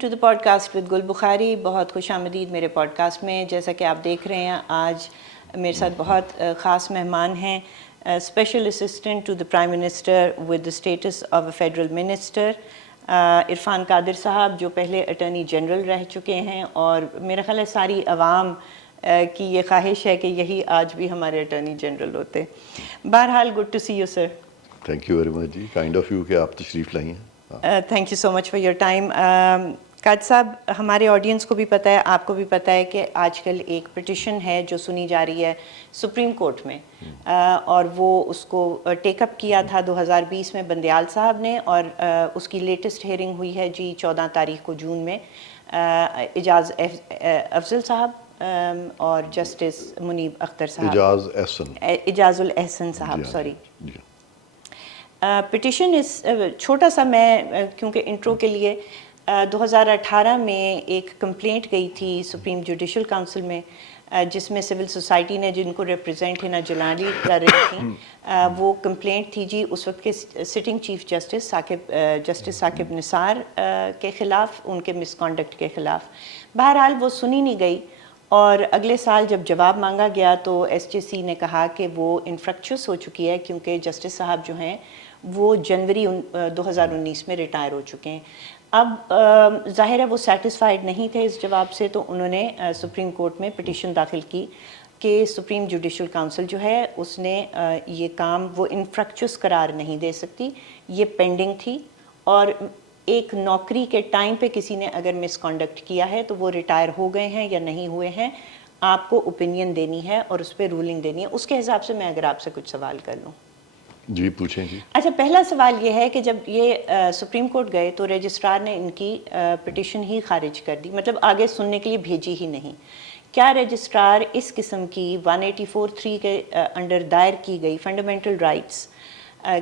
To the podcast with Gul Bukhari. بہت خوش آمدید میرے پوڈ کاسٹ میں. جیسا کہ آپ دیکھ رہے ہیں آج میرے ساتھ بہت خاص مہمان ہیں. Special assistant to the prime minister with the status of a federal minister Irfan Qadir صاحب، جو پہلے اٹارنی جنرل رہ چکے ہیں، اور میرا خیال ہے ساری عوام کی یہ خواہش ہے کہ یہی آج بھی ہمارے اٹارنی جنرل ہوتے. بہرحال good to see you sir. Thank you very much جی، کائنڈ آف یو کہ آپ تشریف لائی ہیں. Thank you so much for your time. Qadir صاحب، ہمارے آڈینس کو بھی پتہ ہے، آپ کو بھی پتہ ہے کہ آج کل ایک پٹیشن ہے جو سنی جا رہی ہے سپریم کورٹ میں، اور وہ اس کو ٹیک اپ کیا تھا 2020 میں بندیال صاحب نے، اور اس کی لیٹسٹ ہیئرنگ ہوئی ہے جی 14 تاریخ کو جون میں. اعجاز افضل صاحب اور جسٹس منیب اختر صاحب، اعجاز الاحسن صاحب، سوری. پٹیشن اس چھوٹا سا، میں کیونکہ انٹرو کے لیے 2018 میں ایک کمپلینٹ گئی تھی سپریم جوڈیشل کونسل میں، جس میں سول سوسائٹی نے، جن کو ریپرزینٹ ہنا جلالی کر رہی تھیں، وہ کمپلینٹ تھی جی اس وقت کے sitting chief justice Saqib Nisar کے خلاف، ان کے مس کانڈکٹ کے خلاف. بہرحال وہ سنی نہیں گئی، اور اگلے سال جب جواب مانگا گیا تو ایس جے سی نے کہا کہ وہ انفرکچوس ہو چکی ہے، کیونکہ جسٹس صاحب جو ہیں وہ جنوری 2019 میں ریٹائر ہو چکے ہیں. اب ظاہر ہے وہ سیٹسفائیڈ نہیں تھے اس جواب سے، تو انہوں نے سپریم کورٹ میں پٹیشن داخل کی کہ سپریم جوڈیشل کونسل جو ہے اس نے یہ کام وہ انفرکچوس قرار نہیں دے سکتی، یہ پینڈنگ تھی، اور ایک نوکری کے ٹائم پہ کسی نے اگر مس کانڈکٹ کیا ہے تو وہ ریٹائر ہو گئے ہیں یا نہیں ہوئے ہیں، آپ کو اوپینین دینی ہے اور اس پہ رولنگ دینی ہے. اس کے حساب سے میں اگر آپ سے کچھ سوال کر لوں. جی پوچھیں جی. اچھا، پہلا سوال یہ ہے کہ جب یہ سپریم کورٹ گئے تو رجسٹرار نے ان کی پٹیشن ہی خارج کر دی، مطلب آگے سننے کے لیے بھیجی ہی نہیں. کیا رجسٹرار اس قسم کی 184(3) کے انڈر دائر کی گئی فنڈامنٹل رائٹس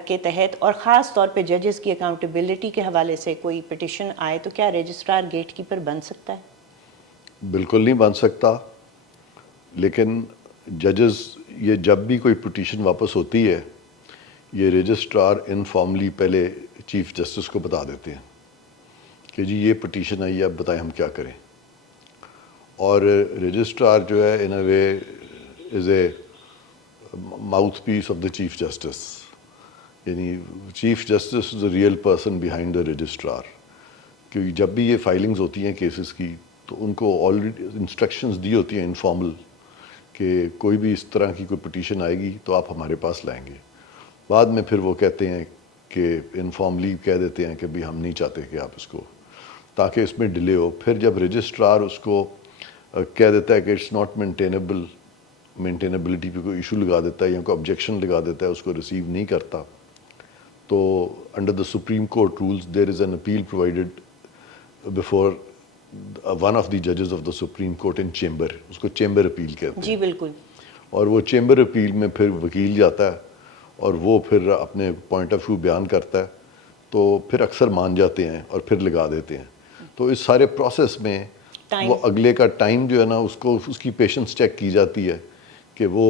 کے تحت، اور خاص طور پہ ججز کی اکاؤنٹیبلٹی کے حوالے سے کوئی پٹیشن آئے تو کیا رجسٹرار گیٹ کیپر بن سکتا ہے؟ بالکل نہیں بن سکتا، لیکن ججز یہ جب بھی کوئی پٹیشن واپس ہوتی ہے، یہ رجسٹرار انفارملی پہلے چیف جسٹس کو بتا دیتے ہیں کہ جی یہ پٹیشن آئی ہے، اب بتائیں ہم کیا کریں. اور رجسٹرار جو ہے in a way is a mouthpiece of the chief justice, یعنی chief justice is a real person behind the registrar. کیونکہ جب بھی یہ فائلنگز ہوتی ہیں کیسز کی تو ان کو آلریڈی انسٹرکشنز دی ہوتی ہیں انفارمل کہ کوئی بھی اس طرح کی کوئی پٹیشن آئے گی تو آپ ہمارے پاس لائیں گے. بعد میں پھر وہ کہتے ہیں کہ انفارملی کہہ دیتے ہیں کہ بھی ہم نہیں چاہتے کہ آپ اس کو، تاکہ اس میں ڈیلے ہو. پھر جب رجسٹرار اس کو کہہ دیتا ہے کہ اٹس ناٹ مینٹینیبل، مینٹینیبلٹی پہ کوئی ایشو لگا دیتا ہے یا کوئی آبجیکشن لگا دیتا ہے، اس کو ریسیو نہیں کرتا، تو under the supreme Court rules there is an appeal provided before one of the ججز of the supreme Court in chamber. اس کو چیمبر اپیل کہتے ہیں. جی بالکل. اور وہ چیمبر اپیل میں پھر وکیل جاتا ہے اور وہ پھر اپنے پوائنٹ آف ویو بیان کرتا ہے، تو پھر اکثر مان جاتے ہیں اور پھر لگا دیتے ہیں. تو اس سارے پروسیس میں وہ اگلے کا ٹائم جو ہے نا، اس کو اس کی پیشنس چیک کی جاتی ہے کہ وہ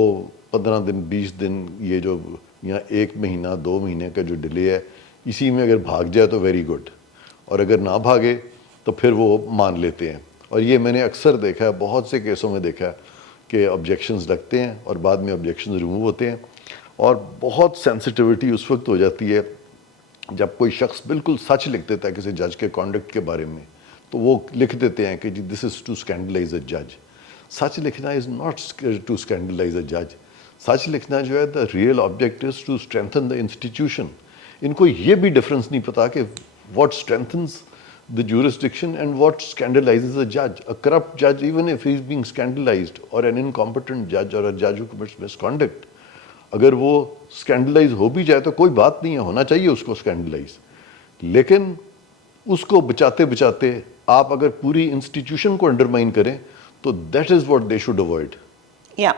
15 دن 20 دن یہ جو یا 1 مہینہ 2 مہینے کا جو ڈیلے ہے، اسی میں اگر بھاگ جائے تو ویری گڈ، اور اگر نہ بھاگے تو پھر وہ مان لیتے ہیں. اور یہ میں نے اکثر دیکھا ہے، بہت سے کیسوں میں دیکھا ہے کہ آبجیکشنز لگتے ہیں اور بعد میں آبجیکشنز ریموو ہوتے ہیں. اور بہت سینسٹیوٹی اس وقت ہو جاتی ہے جب کوئی شخص بالکل سچ لکھ دیتا ہے کسی جج کے کانڈکٹ کے بارے میں، تو وہ لکھ دیتے ہیں کہ جی دس از ٹو اسکینڈلائز اے جج. سچ لکھنا is not to scandalize a جج. سچ لکھنا جو ہے the real object is to strengthen the institution. ان کو یہ بھی ڈفرینس نہیں پتا کہ what strengthens the jurisdiction and what scandalizes a judge. A corrupt judge, even if he's being scandalized, or an incompetent judge or a judge who commits misconduct, اگر وہ scandalise ہو بھی جائے تو کوئی بات نہیں ہے، ہونا چاہیے اس کو اسکینڈلائز، لیکن اس کو بچاتے بچاتے آپ اگر پوری انسٹیٹیوشن کو انڈرمائن کریں تو that is what they should avoid. یا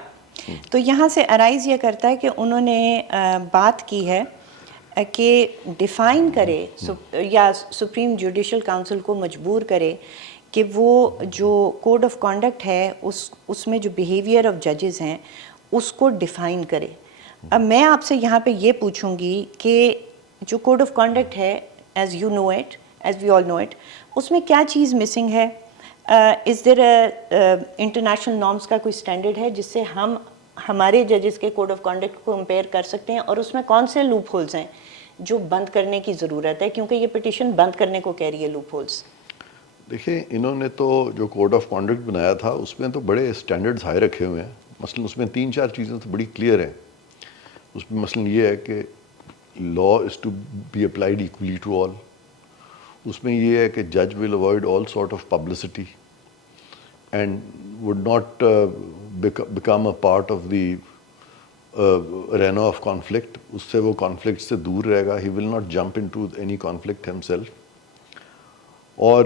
تو یہاں سے ارائز یہ کرتا ہے کہ انہوں نے بات کی ہے کہ ڈیفائن کرے یا سپریم جوڈیشل کونسل کو مجبور کرے کہ وہ جو کوڈ آف کانڈکٹ ہے اس میں جو بیہیویئر آف ججز ہیں اس کو ڈیفائن کرے. اب میں آپ سے یہاں پہ یہ پوچھوں گی کہ جو کوڈ آف کانڈکٹ ہے as you know it as we all know it. اس میں کیا چیز مسنگ ہے؟ از دیر انٹرنیشنل نارمس کا کوئی اسٹینڈرڈ ہے جس سے ہم ہمارے ججز کے کوڈ آف کانڈکٹ کو کمپیئر کر سکتے ہیں، اور اس میں کون سے لوپ ہولز ہیں جو بند کرنے کی ضرورت ہے، کیونکہ یہ پٹیشن بند کرنے کو کہہ رہی ہے لوپ ہولز؟ دیکھیں، انہوں نے تو جو کوڈ آف کانڈکٹ بنایا تھا اس میں تو بڑے اسٹینڈرڈز ہائی رکھے ہوئے ہیں. مثلاً اس میں 3-4 چیزیں تو بڑی کلیئر ہیں. اس میں مثلاً یہ ہے کہ law is to be applied equally to all. اس میں یہ ہے کہ جج will avoid all sort of publicity and would not become a part of the arena of conflict. اس سے وہ کانفلکٹ سے دور رہے گا. He will not jump into any conflict himself. اور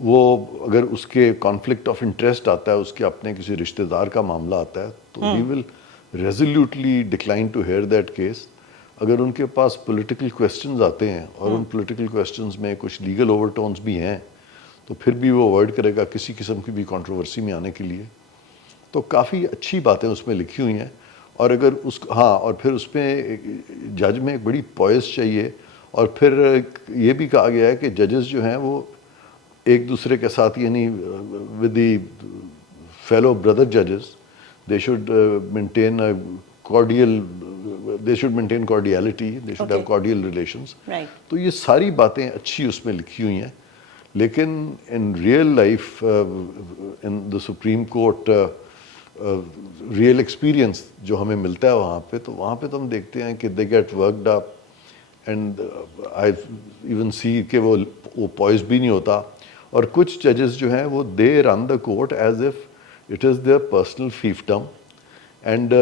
وہ اگر اس کے کانفلکٹ آف انٹرسٹ آتا ہے، اس کے اپنے کسی رشتہ دار کا معاملہ آتا ہے، تو he will resolutely decline to hear that case. اگر ان کے پاس پولیٹیکل کویسچنز آتے ہیں اور ان پولیٹیکل کویسچنز میں کچھ لیگل اوور ٹونز بھی ہیں، تو پھر بھی وہ اوائڈ کرے گا کسی قسم کی بھی کنٹروورسی میں آنے کے لیے. تو کافی اچھی باتیں اس میں لکھی ہوئی ہیں. اور اگر اور پھر اس میں جج میں ایک بڑی پوائز چاہیے. اور پھر یہ بھی کہا گیا ہے کہ ججز جو ہیں وہ ایک دوسرے کے ساتھ، یعنی ود دی فیلو بردر ججز، they should maintain cordiality, they should have cordial relations. Right. تو یہ ساری باتیں اچھی اس میں لکھی ہوئی ہیں. لیکن in real life in the supreme court real experience جو ہمیں ملتا ہے وہاں پہ تو ہم دیکھتے ہیں کہ they get worked up and I even see کہ وہ پوائز بھی نہیں ہوتا. اور کچھ ججز جو ہیں وہ they run the court as if it is their personal fiefdom, and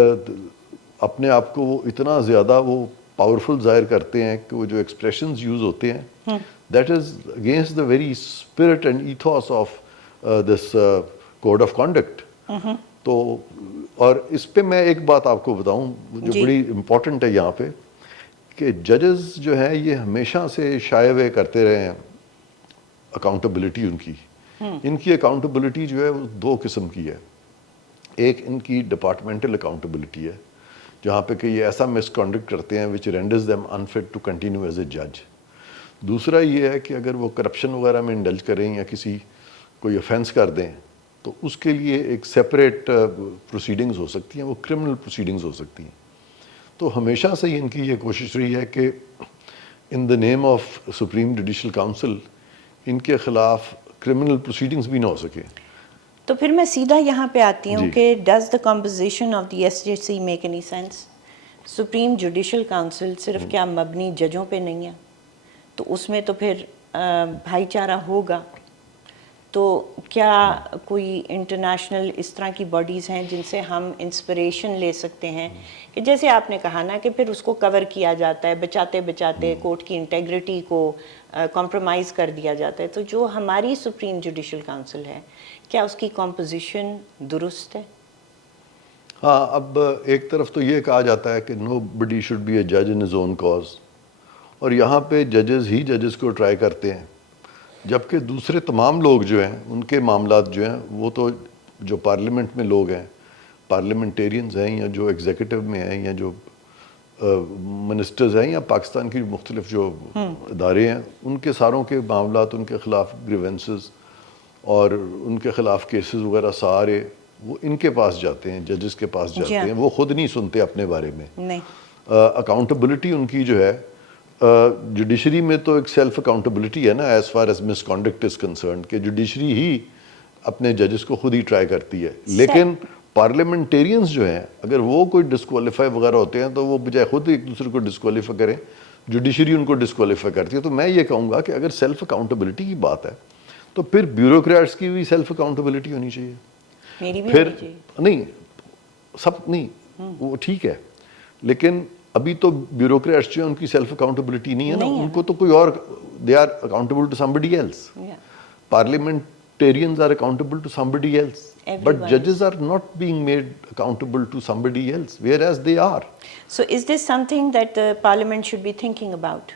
اپنے آپ کو وہ اتنا زیادہ وہ پاورفل ظاہر کرتے ہیں کہ وہ جو ایکسپریشنز یوز ہوتے ہیں that is against the very spirit and ethos of this code of conduct. تو اور اس پہ میں ایک بات آپ کو بتاؤں جو بڑی امپورٹنٹ ہے یہاں پہ، کہ ججز جو ہیں یہ ہمیشہ سے شائع ہوئے کرتے رہے ہیں اکاؤنٹیبلٹی ان کی اکاؤنٹیبلٹی جو ہے وہ 2 قسم کی ہے. ایک ان کی ڈپارٹمنٹل اکاؤنٹیبلٹی ہے جہاں پہ کہ یہ ایسا مس کنڈکٹ کرتے ہیں which renders them unfit to continue as a جج. دوسرا یہ ہے کہ اگر وہ کرپشن وغیرہ میں انڈلج کریں یا کوئی افینس کر دیں تو اس کے لیے ایک سیپریٹ پروسیڈنگز ہو سکتی ہیں، وہ کرمنل پروسیڈنگز ہو سکتی ہیں. تو ہمیشہ سے ان کی یہ کوشش رہی ہے کہ in the name of supreme judicial council ان کے خلاف کرمنل پروسیڈنگز بھی نہ ہو سکے. تو پھر میں سیدھا یہاں پہ آتی ہوں کہ does the composition of the S J C make any sense? Supreme judicial council صرف کیا مبنی ججوں پہ نہیں ہے؟ تو اس میں تو پھر بھائی چارہ ہوگا. تو کیا کوئی انٹرنیشنل اس طرح کی باڈیز ہیں جن سے ہم انسپریشن لے سکتے ہیں کہ جیسے آپ نے کہا نا کہ پھر اس کو کور کیا جاتا ہے بچاتے کورٹ کی انٹیگریٹی کو کمپرومائز کر دیا جاتا ہے. تو جو ہماری سپریم جوڈیشل کاؤنسل ہے کیا اس کی کمپوزیشن درست ہے؟ ہاں، اب ایک طرف تو یہ کہا جاتا ہے کہ نو بڈی شوڈ بی اے جج ان ہز اون کاز، اور یہاں پہ ججز کو ٹرائی کرتے ہیں، جبکہ دوسرے تمام لوگ جو ہیں ان کے معاملات جو ہیں وہ تو جو پارلیمنٹ میں لوگ ہیں، پارلیمنٹیرینز ہیں یا جو ایگزیکٹو میں ہیں یا جو منسٹرز ہیں یا پاکستان کی مختلف جو ادارے ہیں، ان کے ساروں کے معاملات، ان کے خلاف گریونسز اور ان کے خلاف کیسز وغیرہ سارے وہ ان کے پاس جاتے ہیں، ججز کے پاس جاتے ہیں. وہ خود نہیں سنتے اپنے بارے میں. اکاؤنٹیبلٹی ان کی جو ہے جوڈیشری میں تو ایک سیلف اکاؤنٹیبلٹی ہے نا as far as miss conduct is concerned, کہ جوڈیشری ہی اپنے ججز کو خود ہی ٹرائی کرتی ہے. لیکن پارلیمنٹیرینز جو ہیں اگر وہ کوئی ڈسکوالیفائی وغیرہ ہوتے ہیں تو وہ بجائے خود ایک دوسرے کو ڈسکوالیفائی کریں، جوڈیشری ان کو ڈسکوالیفائی کرتی ہے. تو میں یہ کہوں گا کہ اگر سیلف اکاؤنٹیبلٹی کی بات ہے تو پھر بیوروکریٹس کی بھی سیلف اکاؤنٹیبلٹی ہونی چاہیے. پھر نہیں سب نہیں وہ ٹھیک ہے، لیکن ابھی تو بیوروکریٹس جو ہیں ان کی سیلف اکاؤنٹیبلٹی نہیں ہے نا، ان کو تو کوئی اور they are accountable to somebody else. Parliamentarians are accountable to somebody else. But judges are not being made accountable to somebody else, whereas they are. So is this something that the parliament should be thinking about?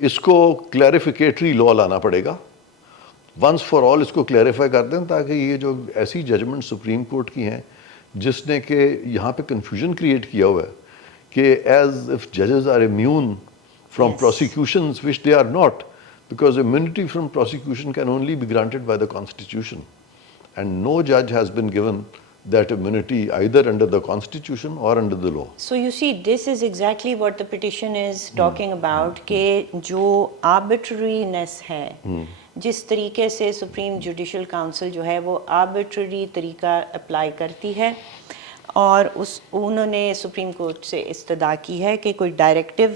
اس کو کلیریفیکیٹری لا لانا پڑے گا once for all. اس کو clarify کر دیں تاکہ یہ جو ایسی ججمنٹ سپریم کورٹ کی ہیں جس نے کہ یہاں پہ کنفیوژن کریٹ کیا ہوا ہے کہ ایز اف ججز are immune from prosecutions which they are not. because immunity from prosecution can only be granted by the Constitution, and no judge has been given that immunity either under the Constitution or under the law. So you see, this is exactly what the petition is talking about, کہ جو arbitrariness ہے, جس طریقے سے supreme judicial council جو ہے وہ arbitrary طریقہ اپلائی کرتی ہے، اور انہوں نے سپریم کورٹ سے استدعا کی ہے کہ کوئی ڈائریکٹیو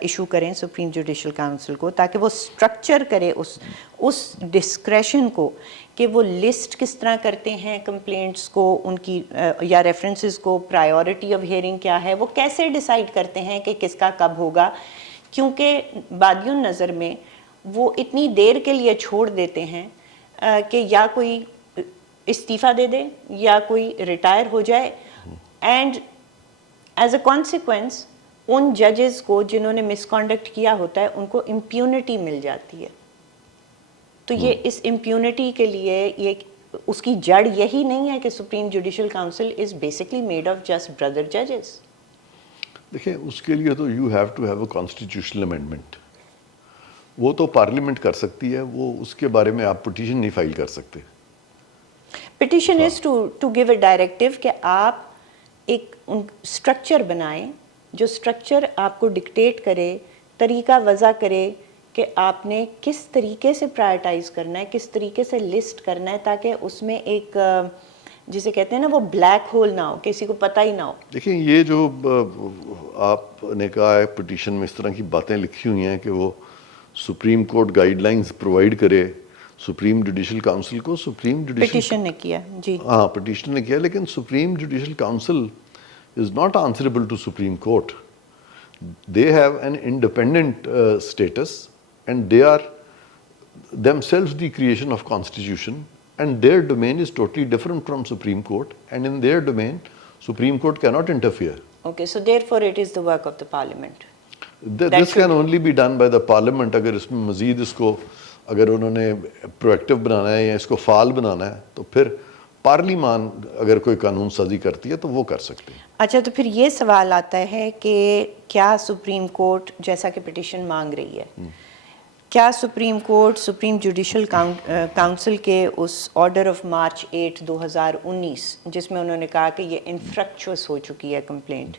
ایشو کریں سپریم جوڈیشل کاؤنسل کو، تاکہ وہ سٹرکچر کرے اس ڈسکریشن کو، کہ وہ لسٹ کس طرح کرتے ہیں کمپلینٹس کو، ان کی یا ریفرنسز کو، پرائیورٹی آف ہیئرنگ کیا ہے، وہ کیسے ڈیسائیڈ کرتے ہیں کہ کس کا کب ہوگا، کیونکہ بادی النظر میں وہ اتنی دیر کے لیے چھوڑ دیتے ہیں کہ یا کوئی استعفیٰ دے دے یا کوئی ریٹائر ہو جائے، اینڈ ایز اے کانسیکوینس ان ججز کو جنہوں نے مس کانڈکٹ کیا ہوتا ہے ان کو امپیونٹی مل جاتی ہے. تو یہ اس امپیونٹی کے لیے یہ اس کی جڑ یہی نہیں ہے کہ supreme judicial council is basically made of just brother ججز. دیکھیں اس کے لیے تو you have to have a constitutional amendment, وہ تو پارلیمنٹ کر سکتی ہے، وہ اس کے بارے میں آپ پٹیشن نہیں فائل کر سکتے. Petition is to give a directive کہ آپ ایک اسٹرکچر بنائیں جو اسٹرکچر آپ کو ڈکٹیٹ کرے، طریقہ وضع کرے کہ آپ نے کس طریقے سے پرائرٹائز کرنا ہے، کس طریقے سے لسٹ کرنا ہے، تاکہ اس میں ایک جسے کہتے ہیں نا وہ بلیک ہول نہ ہو، کسی کو پتہ ہی نہ ہو. دیکھیں یہ جو آپ نے کہا ہے پٹیشن میں اس طرح کی باتیں لکھی ہوئی ہیں کہ وہ supreme court guidelines provide کرے سپریم جوڈیشل کاؤنسل کو. سپریم جوڈیشل پٹیشن نے کیا جی، ہاں پٹیشن نے کیا، لیکن supreme judicial council is not answerable to supreme court. They have an independent status and they are themselves the creation of constitution, and their domain is totally different from Supreme Court, and in their domain Supreme Court cannot interfere. Okay, so therefore it is the work of the parliament. This can only be done by the parliament. اگر اس میں مزید اس کو اگر انہوں نے پرویکٹیو بنانا ہے یا اس کو فعال بنانا ہے تو پھر پارلیمان اگر کوئی قانون سازی کرتی ہے تو وہ کر سکتے ہیں. اچھا تو پھر یہ سوال آتا ہے کہ کیا سپریم کورٹ جیسا کہ پٹیشن مانگ رہی ہے، کیا supreme court supreme judicial council کے اس آرڈر آف مارچ 8 2019 جس میں انہوں نے کہا کہ یہ انفرکچوس ہو چکی ہے کمپلینٹ،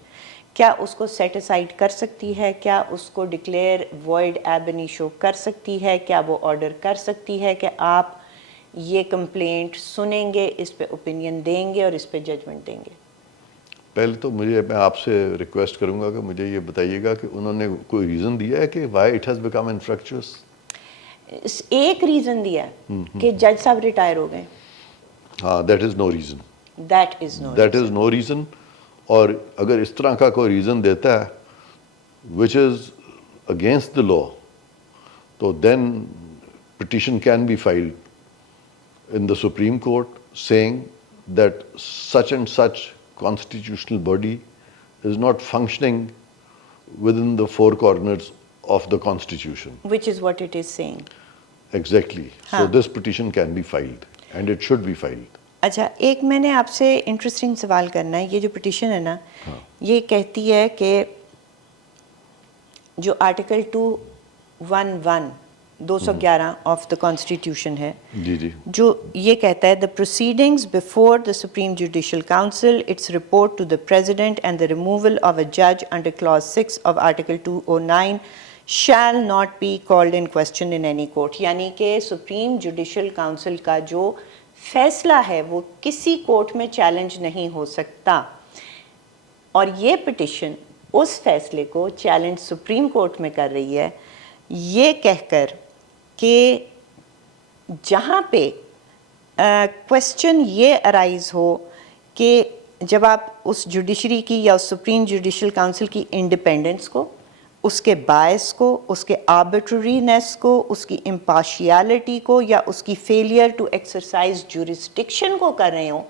کیا اس کو سیٹ اسائڈ کر سکتی ہے، کیا اس کو ڈکلیئر وائڈ ایب انیشو کر سکتی ہے، کیا وہ آرڈر کر سکتی ہے کہ آپ یہ کمپلینٹ سنیں گے، اس پہ اوپینین دیں گے اور اس پہ ججمنٹ دیں گے؟ پہلے تو میں آپ سے ریکویسٹ کروں گا کہ مجھے یہ بتائیے گا کہ انہوں نے کوئی ریزن دیا ہے کہ وائی اٹ ہیز بیکم انفرکچوس. ایک ریزن دیا ہے کہ جج صاحب ریٹائر ہو گئے. ہاں that is no reason, that is no reason. اور اگر اس طرح کا کوئی ریزن دیتا ہے وچ از اگینسٹ دا لا تو then petition can be filed in the supreme court saying that such and such constitutional body is not functioning within the four corners of the constitution. Which is what it is saying. Exactly. So this petition can be filed and it should be filed. اچھا ایک میں نے آپ سے interesting سوال کرنا ہے. یہ جو پٹیشن ہے نا یہ کہتی ہے کہ جو آرٹیکل 211 آف دا کانسٹیٹیوشن ہے جی جو یہ کہتا ہے the proceedings before the supreme judicial council its report to the president and the removal of a جج under clause 6 of article 209 shall not be called in question in any court. یعنی کہ supreme judicial council کا جو فیصلہ ہے وہ کسی court میں چیلنج نہیں ہو سکتا. اور یہ پٹیشن اس فیصلے کو چیلنج سپریم کورٹ میں کر رہی ہے یہ کہہ کر کہ جہاں پہ کویسچن یہ ارائز ہو کہ جب آپ اس جوڈیشری کی یا اس سپریم جوڈیشل کاؤنسل کی انڈیپینڈنس کو، اس کے باعث کو، اس کے آربیٹرینس کو، اس کی امپارشیلٹی کو یا اس کی فیلئر ٹو ایکسرسائز جورسڈکشن کو کر رہے ہوں،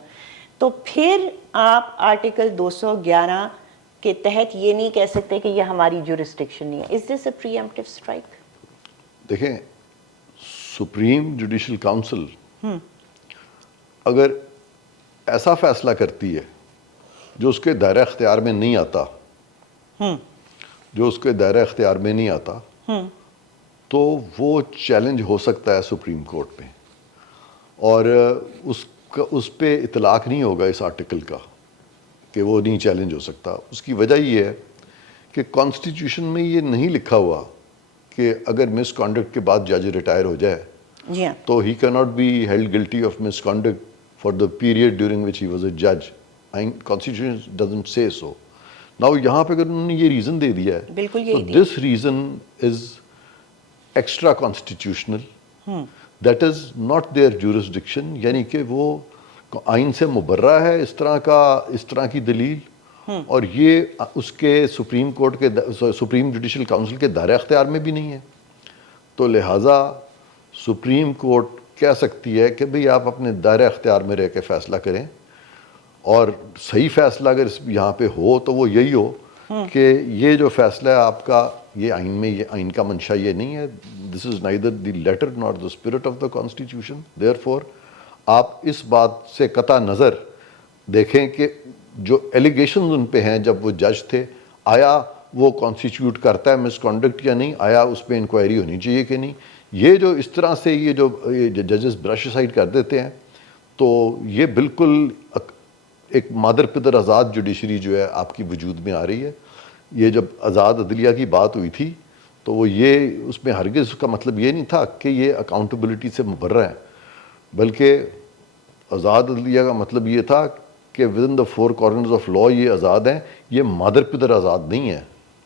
تو پھر آپ آرٹیکل 211 کے تحت یہ نہیں کہہ سکتے کہ یہ ہماری جورسڈکشن نہیں ہے. از دس اے پری ایمپٹیو اسٹرائک؟ دیکھیں سپریم جوڈیشل کاؤنسل اگر ایسا فیصلہ کرتی ہے جو اس کے دائرہ اختیار میں نہیں آتا تو وہ چیلنج ہو سکتا ہے سپریم کورٹ میں، اور اس پہ اطلاق نہیں ہوگا اس آرٹیکل کا کہ وہ نہیں چیلنج ہو سکتا. اس کی وجہ یہ ہے کہ کانسٹیٹیوشن میں یہ نہیں لکھا ہوا کہ اگر مس کانڈکٹ کے بعد جج ریٹائر ہو جائے جی ہاں. تو ہی کی not be held guilty of misconduct for the period during which he was a جج. کانسٹیٹیوشن ڈزنٹ سے سو. ناؤ یہاں پہ اگر انہوں نے یہ ریزن دے دیا ہے بالکل تو یہی دیا. This reason is extra constitutional, that is not their jurisdiction, یعنی کہ وہ آئین سے مبرہ ہے اس طرح کی دلیل، اور یہ اس کے سپریم کورٹ کے سپریم جوڈیشل کاؤنسل کے دائرہ اختیار میں بھی نہیں ہے. تو لہٰذا سپریم کورٹ کہہ سکتی ہے کہ بھئی آپ اپنے دائرہ اختیار میں رہ کے فیصلہ کریں، اور صحیح فیصلہ اگر یہاں پہ ہو تو وہ یہی ہو کہ یہ جو فیصلہ ہے آپ کا، یہ آئین میں، یہ آئین کا منشا یہ نہیں ہے. دس is neither the letter nor the spirit of the constitution. Therefore آپ اس بات سے قطع نظر دیکھیں کہ جو ایلیگیشنز ان پہ ہیں جب وہ جج تھے، آیا وہ کانسٹیٹیوٹ کرتا ہے مس کانڈکٹ یا نہیں، آیا اس پہ انکوائری ہونی چاہیے کہ نہیں. یہ جو اس طرح سے یہ جو ججز برش سائڈ کر دیتے ہیں، تو یہ بالکل ایک مادر پدر آزاد جوڈیشری جو ہے آپ کی وجود میں آ رہی ہے. یہ جب آزاد عدلیہ کی بات ہوئی تھی تو وہ یہ اس میں ہرگز کا مطلب یہ نہیں تھا کہ یہ اکاؤنٹیبلٹی سے مبرہ ہیں، بلکہ آزاد عدلیہ کا مطلب یہ تھا کہ within the four corners of law یہ آزاد ہیں، یہ مادر پدر آزاد نہیں ہے.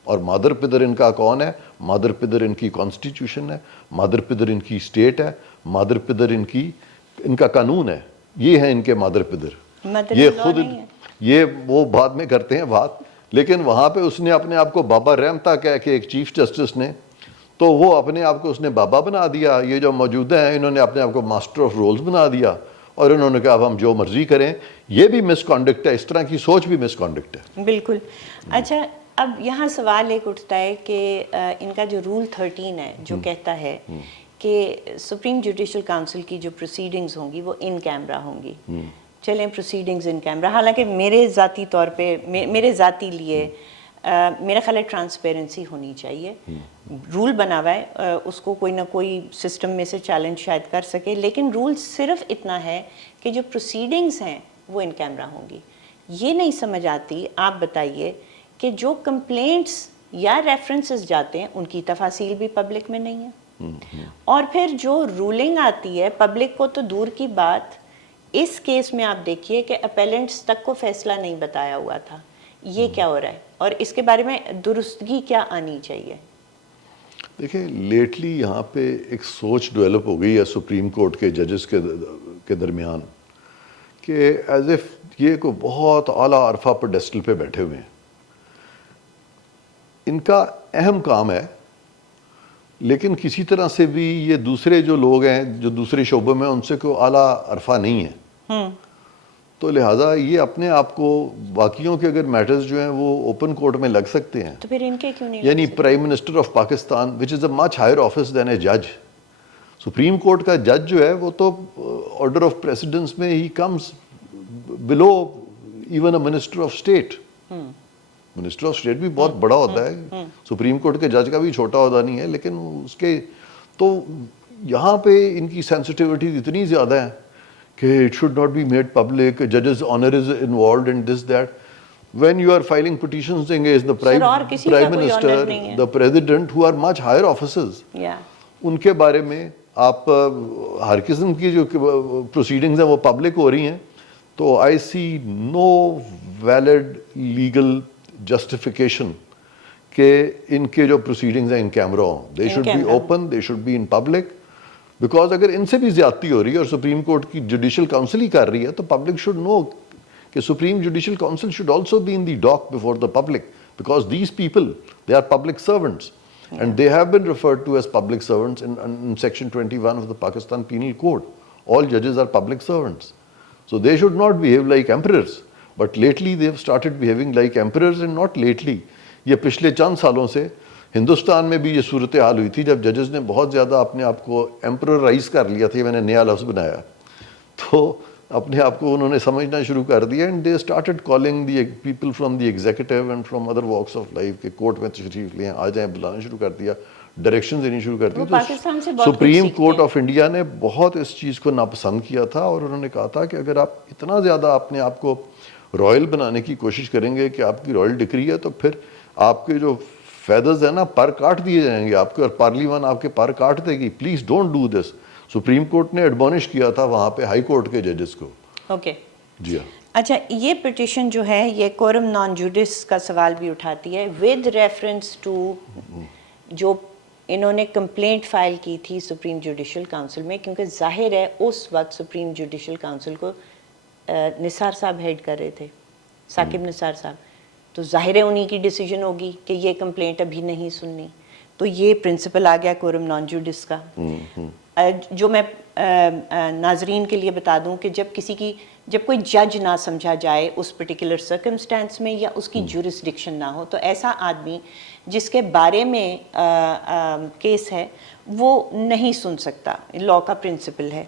اور مادر پدر ان کا کون ہے؟ مادر پدر ان کی کانسٹیٹیوشن ہے، مادر پدر ان کی اسٹیٹ ہے، مادر پدر ان کا قانون ہے. یہ ہیں ان کے مادر پدر. یہ خود یہ وہ بعد میں کرتے ہیں بات، لیکن وہاں پہ اس نے اپنے آپ کو بابا رحمتا کہہ کے ایک چیف جسٹس نے، تو وہ اپنے آپ کو اس نے بابا بنا دیا. یہ جو موجودہ ہیں انہوں نے اپنے آپ کو ماسٹر آف رولز بنا دیا، اور انہوں نے کہا اب ہم جو مرضی کریں. یہ بھی مس کانڈکٹ ہے، اس طرح کی سوچ بھی مس کانڈکٹ ہے. بالکل. اچھا، اب یہاں سوال ایک اٹھتا ہے کہ ان کا جو رول 13 ہے جو کہتا ہے کہ سپریم جوڈیشل کاؤنسل کی جو پروسیڈنگز ہوں گی وہ ان کیمرہ ہوں گی. چلیں پروسیڈنگز ان کیمرہ، حالانکہ میرے ذاتی طور پہ میرے ذاتی لیے میرا خیال ہے ٹرانسپیرنسی ہونی چاہیے. رول بنا ہوا ہے، اس کو کوئی نہ کوئی سسٹم میں سے چیلنج شاید کر سکے، لیکن رول صرف اتنا ہے کہ جو پروسیڈنگز ہیں وہ ان کیمرہ ہوں گی. یہ نہیں سمجھ آتی، آپ بتائیے، کہ جو کمپلینٹس یا ریفرنسز جاتے ہیں ان کی تفاصیل بھی پبلک میں نہیں ہے، اور پھر جو رولنگ آتی ہے پبلک کو تو دور کی بات، اس کیس میں آپ دیکھیے کہ اپیلنٹس تک کو فیصلہ نہیں بتایا ہوا تھا. یہ کیا ہو رہا ہے اور اس کے بارے میں درستگی کیا آنی چاہیے؟ دیکھیں لیٹلی یہاں پہ ایک سوچ ڈیولپ ہو گئی ہے سپریم کورٹ کے ججز کے درمیان کہ ایز اف یہ کوئی بہت اعلیٰ عرفہ پیڈسٹل پہ بیٹھے ہوئے ہیں. ان کا اہم کام ہے، لیکن کسی طرح سے بھی یہ دوسرے جو لوگ ہیں جو دوسرے شعبوں میں ان سے کوئی اعلیٰ عرفہ نہیں ہے. تو لہٰذا یہ اپنے آپ کو باقیوں کے اگر میٹرز جو ہیں وہ اوپن کورٹ میں لگ سکتے ہیں، تو پھر ان کے کیوں نہیں؟ یعنی prime minister of Pakistan which is a much higher office than a جج. سپریم کورٹ کا جج جو ہے وہ تو آرڈر آف پریسیڈنس میں he comes below even a minister of state. Minister of state بھی بہت بڑا ہوتا ہے، سپریم کورٹ کے جج کا بھی چھوٹا ہوتا نہیں ہے، لیکن اس کے تو یہاں پہ ان کی سینسٹیوٹیز اتنی زیادہ ہیں کہ it should not be made public, judges' honor is involved in this, that. When you are filing petitions against the Prime Minister, the President, who are much higher officers, ان کے بارے میں آپ ہر قسم کی جو پروسیڈنگز ہیں وہ پبلک ہو رہی ہیں. تو I see no valid legal justification کہ ان کے جو پروسیڈنگز ہیں ان کیمرہ ہوں. They should be open, they should be in public. Because اگر ان سے بھی زیادتی ہو رہی ہے اور سپریم کورٹ کی جوڈیشل کاؤنسل ہی کر رہی ہے تو پبلک شوڈ نو کہ supreme judicial council should also be in the dock before the public, because these people they are public servants and they have been referred to as public servants in section 21 of the Pakistan Penal Code. All judges are public servants, so they should not behave like emperors. But lately they have started behaving like emperors, and not lately, یہ پچھلے چند سالوں سے ہندوستان میں بھی یہ صورتحال ہوئی تھی جب ججز نے بہت زیادہ اپنے آپ کو ایمپررائز کر لیا تھا. میں نے نیا لفظ بنایا تو اپنے آپ کو انہوں نے سمجھنا شروع کر دیا, and they started calling the people from the executive and from other walks of life کہ کورٹ میں تشریف لیں, آ جائیں, بلانا شروع کر دیا. ڈائریکشن دینی شروع کر دی. وہ پاکستان سے بہت کچھ سپریم سیکھتے کورٹ ہیں. آف انڈیا نے بہت اس چیز کو ناپسند کیا تھا اور انہوں نے کہا تھا کہ اگر آپ اتنا زیادہ اپنے آپ کو رائل بنانے کی کوشش کریں گے کہ آپ کی رائل ڈگری ہے تو پھر آپ کے جو فیدرز ہیں نا پر کاٹ دیے جائیں گے آپ کے, اور پارلیمان آپ کے پر کاٹ دے گی. Please don't do this. Supreme court نے ایڈمونش کیا تھا وہاں پہ ہائی کورٹ کے ججز کو. اوکے. جی ہاں. اچھا, یہ پٹیشن جو ہے یہ کورم نان جوڈس کا سوال بھی اٹھاتی ہے ود ریفرنس ٹو جو انہوں نے کمپلینٹ فائل کی تھی سپریم جوڈیشل کاؤنسل میں, کیونکہ ظاہر ہے اس وقت سپریم جوڈیشل کاؤنسل کو نثار صاحب ہیڈ کر رہے تھے, ثاقب نثار صاحب, تو ظاہر ہے انہی کی ڈیسیجن ہوگی کہ یہ کمپلینٹ ابھی نہیں سننی. تو یہ پرنسپل آ گیا کورم نان جوڈس کا. جو میں ناظرین کے لیے بتا دوں کہ جب کوئی جج نہ سمجھا جائے اس پرٹیکولر سرکمسٹانس میں یا اس کی جورسڈکشن نہ ہو, تو ایسا آدمی جس کے بارے میں کیس ہے وہ نہیں سن سکتا, لاء کا پرنسپل ہے.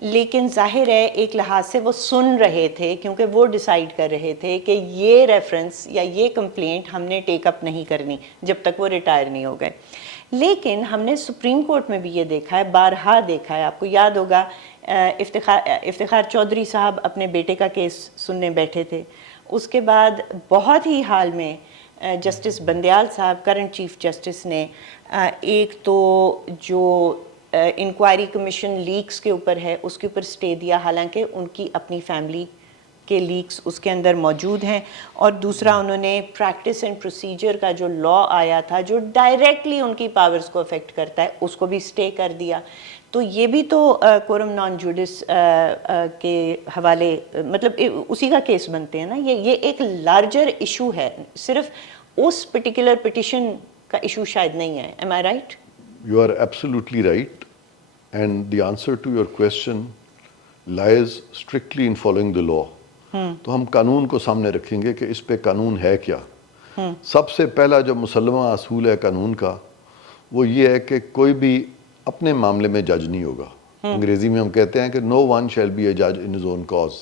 لیکن ظاہر ہے ایک لحاظ سے وہ سن رہے تھے کیونکہ وہ ڈیسائیڈ کر رہے تھے کہ یہ ریفرنس یا یہ کمپلینٹ ہم نے ٹیک اپ نہیں کرنی جب تک وہ ریٹائر نہیں ہو گئے. لیکن ہم نے سپریم کورٹ میں بھی یہ دیکھا ہے, بارہا دیکھا ہے, آپ کو یاد ہوگا افتخار چودھری صاحب اپنے بیٹے کا کیس سننے بیٹھے تھے, اس کے بعد بہت ہی حال میں جسٹس بندیال صاحب کرنٹ چیف جسٹس نے ایک تو جو انکوائری کمیشن لیکس کے اوپر ہے اس کے اوپر سٹے دیا, حالانکہ ان کی اپنی فیملی کے لیکس اس کے اندر موجود ہیں, اور دوسرا انہوں نے پریکٹس اینڈ پروسیجر کا جو لاء آیا تھا جو ڈائریکٹلی ان کی پاورز کو افیکٹ کرتا ہے اس کو بھی سٹے کر دیا. تو یہ بھی تو کورم نان جوڈس کے حوالے مطلب اسی کا کیس بنتے ہیں نا. یہ ایک لارجر ایشو ہے, صرف اس پرٹیکولر پٹیشن کا ایشو شاید نہیں ہے. Am I right? You are absolutely right, and the answer to your question lies strictly in following the law. تو ہم قانون کو سامنے رکھیں گے کہ اس پہ قانون ہے کیا. سب سے پہلا جو مسلمہ اصول ہے قانون کا وہ یہ ہے کہ کوئی بھی اپنے معاملے میں جج نہیں ہوگا. انگریزی میں ہم کہتے ہیں کہ no one shall be a judge in his own cause.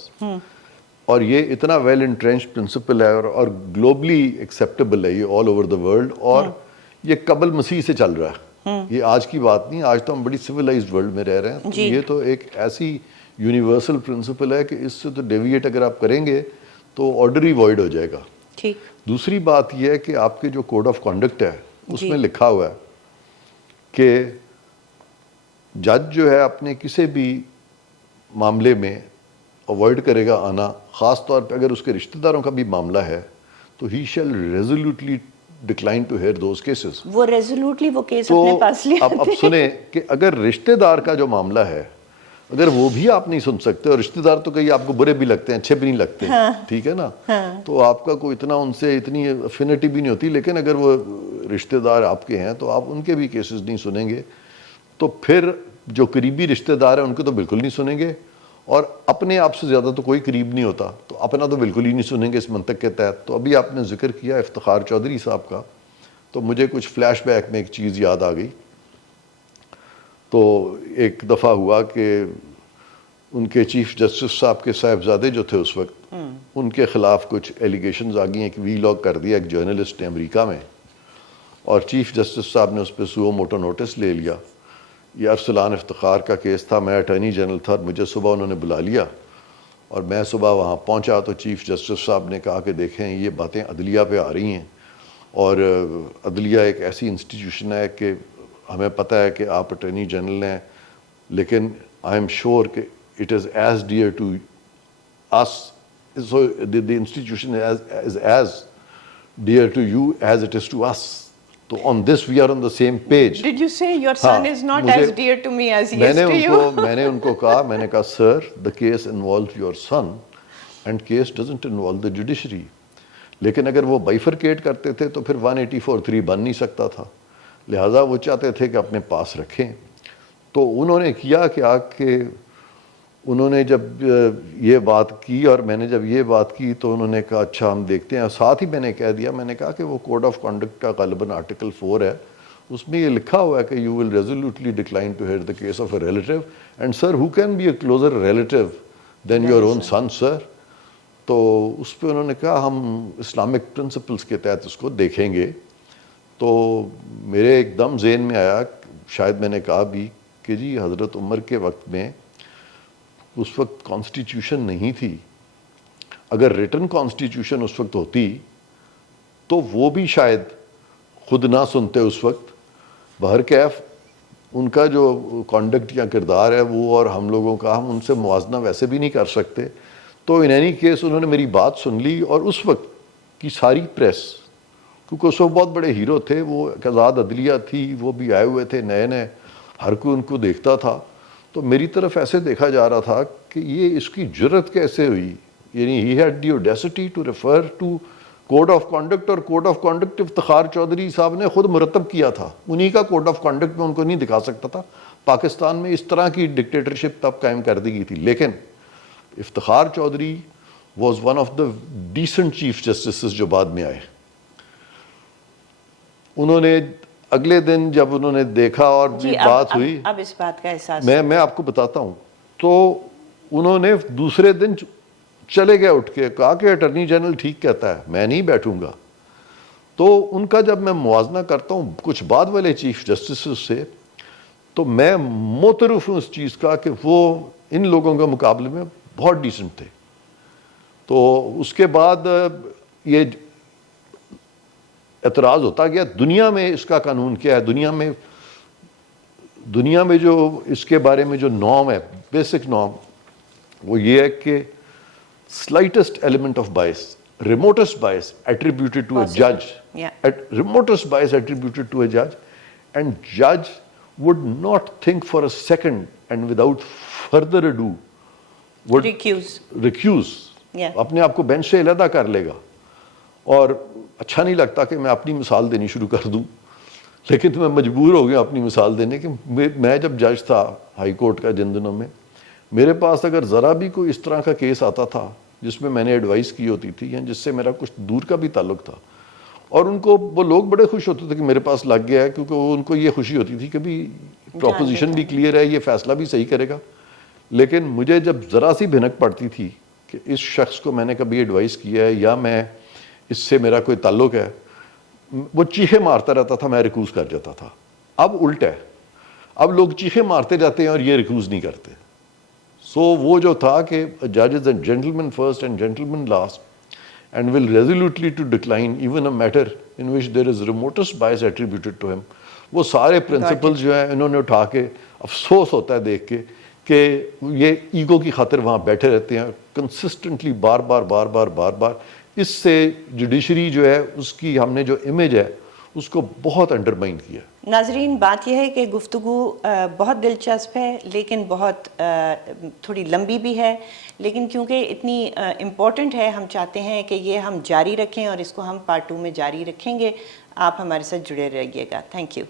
اور یہ اتنا ویل انٹرینچ پرنسپل ہے اور گلوبلی ایکسیپٹیبل ہے یہ آل اوور دا ورلڈ, اور یہ قبل مسیح سے چل رہا ہے. یہ آج کی بات نہیں, آج تو ہم بڑی سویلائزڈ ورلڈ میں رہ رہے ہیں. تو یہ تو ایک ایسی یونیورسل پرنسپل ہے کہ اس سے تو ڈیویٹ اگر آپ کریں گے تو آرڈر ہی وائڈ ہو جائے گا. دوسری بات یہ ہے کہ آپ کے جو کوڈ آف کنڈکٹ ہے اس میں لکھا ہوا ہے کہ جج جو ہے اپنے کسی بھی معاملے میں اوائڈ کرے گا آنا, خاص طور پہ اگر اس کے رشتہ داروں کا بھی معاملہ ہے تو he shall resolutely decline to hear those cases. وہ ریزولوٹلی وہ کیس اپنے پاس لے آتے ہیں. اب سنیں کہ اگر رشتہ دار کا جو معاملہ ہے اگر وہ بھی آپ نہیں سن سکتے, اور رشتہ دار تو کئی آپ کو برے بھی لگتے ہیں, اچھے بھی نہیں لگتے, ٹھیک ہے نا, تو آپ کا کوئی اتنا ان سے اتنی افینٹی بھی نہیں ہوتی, لیکن اگر وہ رشتہ دار آپ کے ہیں تو آپ ان کے بھی کیسز نہیں سنیں گے. تو پھر جو قریبی رشتہ دار ہیں ان کو تو بالکل نہیں سنیں گے, اور اپنے آپ سے زیادہ تو کوئی قریب نہیں ہوتا, تو اپنا تو بالکل ہی نہیں سنیں گے اس منطق کے تحت. تو ابھی آپ نے ذکر کیا افتخار چودھری صاحب کا, تو مجھے کچھ فلیش بیک میں ایک چیز یاد آ گئی. تو ایک دفعہ ہوا کہ ان کے چیف جسٹس صاحب کے صاحبزادے جو تھے اس وقت, ان کے خلاف کچھ ایلیگیشنز آ گئی ہیں, ایک وی لاگ کر دیا ایک جرنلسٹ نے امریکہ میں, اور چیف جسٹس صاحب نے اس پہ سو موٹو نوٹس لے لیا. یہ ارسلان افتخار کا کیس تھا, میں اٹارنی جنرل تھا, مجھے صبح انہوں نے بلا لیا اور میں صبح وہاں پہنچا تو چیف جسٹس صاحب نے کہا کہ دیکھیں یہ باتیں عدلیہ پہ آ رہی ہیں, اور عدلیہ ایک ایسی انسٹیٹیوشن ہے کہ ہمیں پتہ ہے کہ آپ اٹارنی جنرل ہیں, لیکن آئی ایم شیور کہ it is as dear to us, so the institution is as dear to you as it is to us. So on this we are on the same page. Did you say your son is not as dear to me as he is to you? میں نے ان کو کہا, میں نے کہا sir, the case involves your son and case doesn't involve the judiciary. لیکن اگر وہ bifurcate کرتے تھے تو پھر 184(3) بن نہیں سکتا تھا, لہٰذا وہ چاہتے تھے کہ اپنے پاس رکھیں. تو انہوں نے کیا کیا کہ انہوں نے جب یہ بات کی, اور میں نے جب یہ بات کی تو انہوں نے کہا اچھا ہم دیکھتے ہیں. ساتھ ہی میں نے کہہ دیا, میں نے کہا کہ وہ کوڈ آف کنڈکٹ کا غالباً آرٹیکل 4 ہے, اس میں یہ لکھا ہوا ہے کہ you will resolutely decline to hear the case of a relative, and sir who can be a closer relative than your own son sir. تو اس پہ انہوں نے کہا ہم اسلامک پرنسپلس کے تحت اس کو دیکھیں گے. تو میرے ایک دم ذہن میں آیا, شاید میں نے کہا بھی کہ جی حضرت عمر کے وقت میں اس وقت کانسٹیٹیوشن نہیں تھی, اگر ریٹن کانسٹیٹیوشن اس وقت ہوتی تو وہ بھی شاید خود نہ سنتے اس وقت. بہرکیف ان کا جو کانڈکٹ یا کردار ہے وہ اور ہم لوگوں کا, ہم ان سے موازنہ ویسے بھی نہیں کر سکتے. تو ان اینی کیس انہوں نے میری بات سن لی, اور اس وقت کی ساری پریس, کیونکہ اس وقت بہت بڑے ہیرو تھے, وہ ایک آزاد عدلیہ تھی, وہ بھی آئے ہوئے تھے نئے نئے, ہر کوئی ان کو دیکھتا تھا. تو میری طرف ایسے دیکھا جا رہا تھا کہ یہ اس کی جرت کیسے ہوئی, یعنی he had the audacity to refer to code of conduct, اور code of conduct Iftikhar Chaudhry صاحب نے خود مرتب کیا تھا, انہی کا کوڈ آف کانڈکٹ میں ان کو نہیں دکھا سکتا تھا. پاکستان میں اس طرح کی ڈکٹیٹرشپ تب قائم کر دی گئی تھی. لیکن Iftikhar Chaudhry was one of the decent chief justices جو بعد میں آئے. انہوں نے اگلے دن جب انہوں نے دیکھا اور جی بات ہوئی, اب اس بات کا احساس میں آپ کو بتاتا ہوں, تو انہوں نے دوسرے دن چلے گئے اٹھ کے, کہا کہ اٹرنی جنرل ٹھیک کہتا ہے, میں نہیں بیٹھوں گا. تو ان کا جب میں موازنہ کرتا ہوں کچھ بعد والے چیف جسٹسز سے, تو میں معترف ہوں اس چیز کا کہ وہ ان لوگوں کے مقابلے میں بہت ڈیسنٹ تھے. تو اس کے بعد یہ اعتراض ہوتا گیا دنیا میں اس کا قانون کیا ہے, دنیا میں جو اس کے بارے میں جو نارم ہے, بیسک نارم, وہ یہ ہے کہ slightest element of bias, remotest bias attributed to a judge, remotest bias attributed to a judge, and judge would not think for a second and without further ado would recuse, اپنے آپ کو bench سے علیحدہ کر لے گا. اور اچھا نہیں لگتا کہ میں اپنی مثال دینی شروع کر دوں, لیکن تو میں مجبور ہو گیا اپنی مثال دینے کہ میں جب جج تھا ہائی کورٹ کا جن دنوں میں, میرے پاس اگر ذرا بھی کوئی اس طرح کا کیس آتا تھا جس میں نے ایڈوائس کی ہوتی تھی یا جس سے میرا کچھ دور کا بھی تعلق تھا, اور ان کو وہ لوگ بڑے خوش ہوتے تھے کہ میرے پاس لگ گیا ہے, کیونکہ ان کو یہ خوشی ہوتی تھی کہ بھی پروپوزیشن بھی کلیئر ہے, یہ فیصلہ بھی صحیح کرے گا. لیکن مجھے جب ذرا سی بھنک پڑتی تھی کہ اس شخص کو میں نے کبھی ایڈوائس کیا ہے یا میں اس سے میرا کوئی تعلق ہے, وہ چیخے مارتا رہتا تھا, میں ریکوز کر جاتا تھا. اب الٹ ہے, اب لوگ چیخے مارتے جاتے ہیں اور یہ ریکوز نہیں کرتے. سو وہ جو تھا کہ جج is a gentleman first and gentleman last and will resolutely to decline even a matter in which there is remotest bias attributed to him, وہ سارے پرنسپلز جو ہیں انہوں نے اٹھا کے, افسوس ہوتا ہے دیکھ کے کہ یہ ایگو کی خاطر وہاں بیٹھے رہتے ہیں کنسسٹنٹلی بار بار. اس سے جوڈیشری جو ہے اس کی ہم نے جو امیج ہے اس کو بہت انڈرمائن کیا. ناظرین, بات یہ ہے کہ گفتگو بہت دلچسپ ہے لیکن بہت تھوڑی لمبی بھی ہے, لیکن کیونکہ اتنی امپورٹنٹ ہے ہم چاہتے ہیں کہ یہ ہم جاری رکھیں اور اس کو ہم پارٹ 2 میں جاری رکھیں گے. آپ ہمارے ساتھ جڑے رہیے گا. Thank you.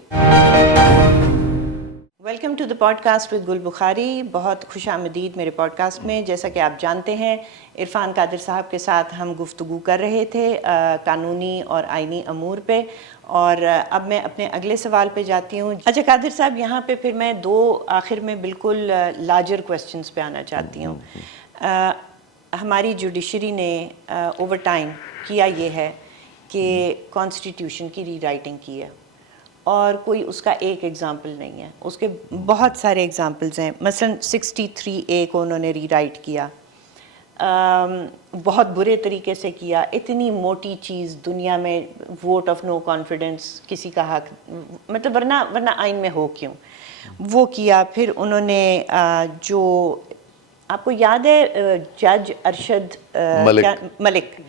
Welcome to the podcast with Gul Bukhari. بہت خوش آمدید میرے پوڈ کاسٹ میں. جیسا کہ آپ جانتے ہیں عرفان قادر صاحب کے ساتھ ہم گفتگو کر رہے تھے قانونی اور آئینی امور پہ, اور اب میں اپنے اگلے سوال پہ جاتی ہوں. اچھا قادر صاحب, یہاں پہ پھر میں آخر میں بالکل لارجر کویسچنس پہ آنا چاہتی ہوں. ہماری جوڈیشری نے اوور ٹائم کیا یہ ہے کہ کانسٹیٹیوشن کی ری رائٹنگ کی ہے, اور کوئی اس کا ایک ایگزامپل نہیں ہے, اس کے بہت سارے ایگزامپلز ہیں. مثلا 63A کو انہوں نے ری رائٹ کیا, بہت برے طریقے سے کیا. اتنی موٹی چیز دنیا میں, ووٹ آف نو کانفیڈنس, کسی کا حق, مطلب ورنہ آئین میں ہو کیوں, وہ کیا. پھر انہوں نے جو آپ کو یاد ہے جج ارشد ملک,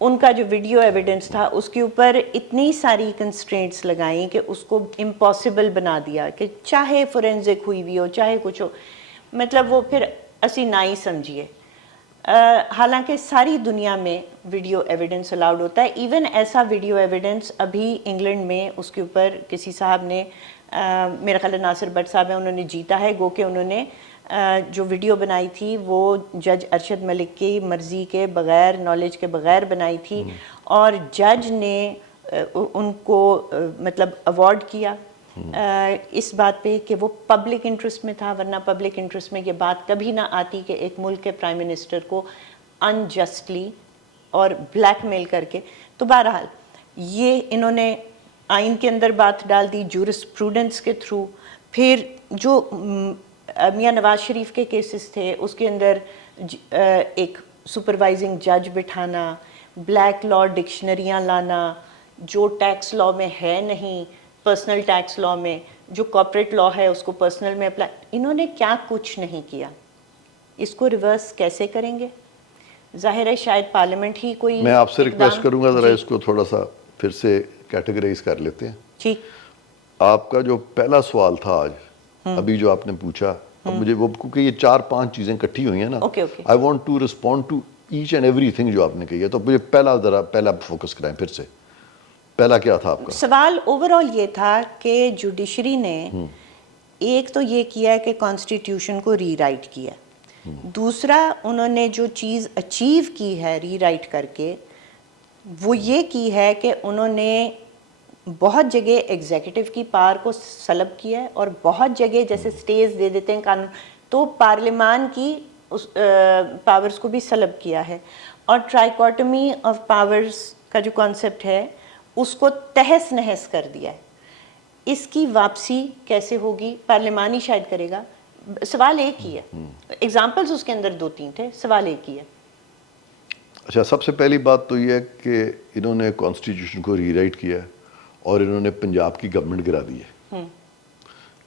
ان کا جو ویڈیو ایویڈنس تھا اس کے اوپر اتنی ساری کنسٹرینٹس لگائیں کہ اس کو امپاسبل بنا دیا کہ چاہے فورینزک ہوئی بھی ہو چاہے کچھ ہو, مطلب وہ پھر اسی نہ ہی سمجھیے. حالانکہ ساری دنیا میں ویڈیو ایویڈنس الاؤڈ ہوتا ہے. ایون ایسا ویڈیو ایویڈنس ابھی انگلینڈ میں اس کے اوپر کسی صاحب نے, میرا خیال ہے ناصر بٹ صاحب ہیں, انہوں نے جیتا ہے, گو کہ انہوں نے جو ویڈیو بنائی تھی وہ جج ارشد ملک کی مرضی کے بغیر, نالج کے بغیر بنائی تھی, اور جج نے ان کو مطلب ایوارڈ کیا اس بات پہ کہ وہ پبلک انٹرسٹ میں تھا. ورنہ پبلک انٹرسٹ میں یہ بات کبھی نہ آتی کہ ایک ملک کے پرائم منسٹر کو انجسٹلی اور بلیک میل کر کے. تو بہرحال یہ انہوں نے آئین کے اندر بات ڈال دی جورسپروڈنس کے تھرو. پھر جو میاں نواز شریف کے کیسز تھے اس کے اندر ایک سپروائزنگ جج بٹھانا, بلیک لا ڈکشنریاں لانا جو ٹیکس لا میں ہے نہیں, پرسنل ٹیکس لا میں جو کارپوریٹ لا ہے اس کو پرسنل میں اپلائی. انہوں نے کیا کچھ نہیں کیا. اس کو ریورس کیسے کریں گے؟ ظاہر ہے شاید پارلیمنٹ ہی کوئی. میں آپ سے ریکویسٹ کروں گا ذرا جی اس کو تھوڑا سا پھر سے کیٹیگرائز کر لیتے ہیں. ٹھیک. آپ کا جو پہلا سوال تھا آج ابھی جو آپ نے پوچھا, اب مجھے وہ کیونکہ یہ 4-5 چیزیں اکٹھی ہوئی ہیں نا, okay okay. I want to respond to each and everything جو آپ نے کہی ہے, تو مجھے پہلا فوکس کرائیں پھر سے. پہلا کیا تھا آپ کا سوال؟ اوور آل یہ تھا کہ جوڈیشری نے ایک تو یہ کیا ہے کہ کانسٹیٹیوشن کو ری رائٹ کیا, دوسرا انہوں نے جو چیز اچیو کی ہے ری رائٹ کر کے وہ یہ کی ہے کہ انہوں نے بہت جگہ ایگزیکٹو کی پاور کو سلب کیا ہے اور بہت جگہ جیسے سٹیز دے دیتے ہیں قانون, تو پارلیمان کی پاورز کو بھی سلب کیا ہے. اور ٹرائیکوٹمی آف پاورز کا جو کانسیپٹ ہے اس کو تہس نہس کر دیا ہے. اس کی واپسی کیسے ہوگی؟ پارلیمان ہی شاید کرے گا. سوال ایک ہی ہے, ایگزامپلز اس کے اندر 2-3 تھے, سوال ایک ہی ہے. اچھا, سب سے پہلی بات تو یہ ہے کہ انہوں نے کانسٹیٹیوشن کو ری رائٹ کیا ہے اور انہوں نے پنجاب کی گورنمنٹ گرا دی ہے.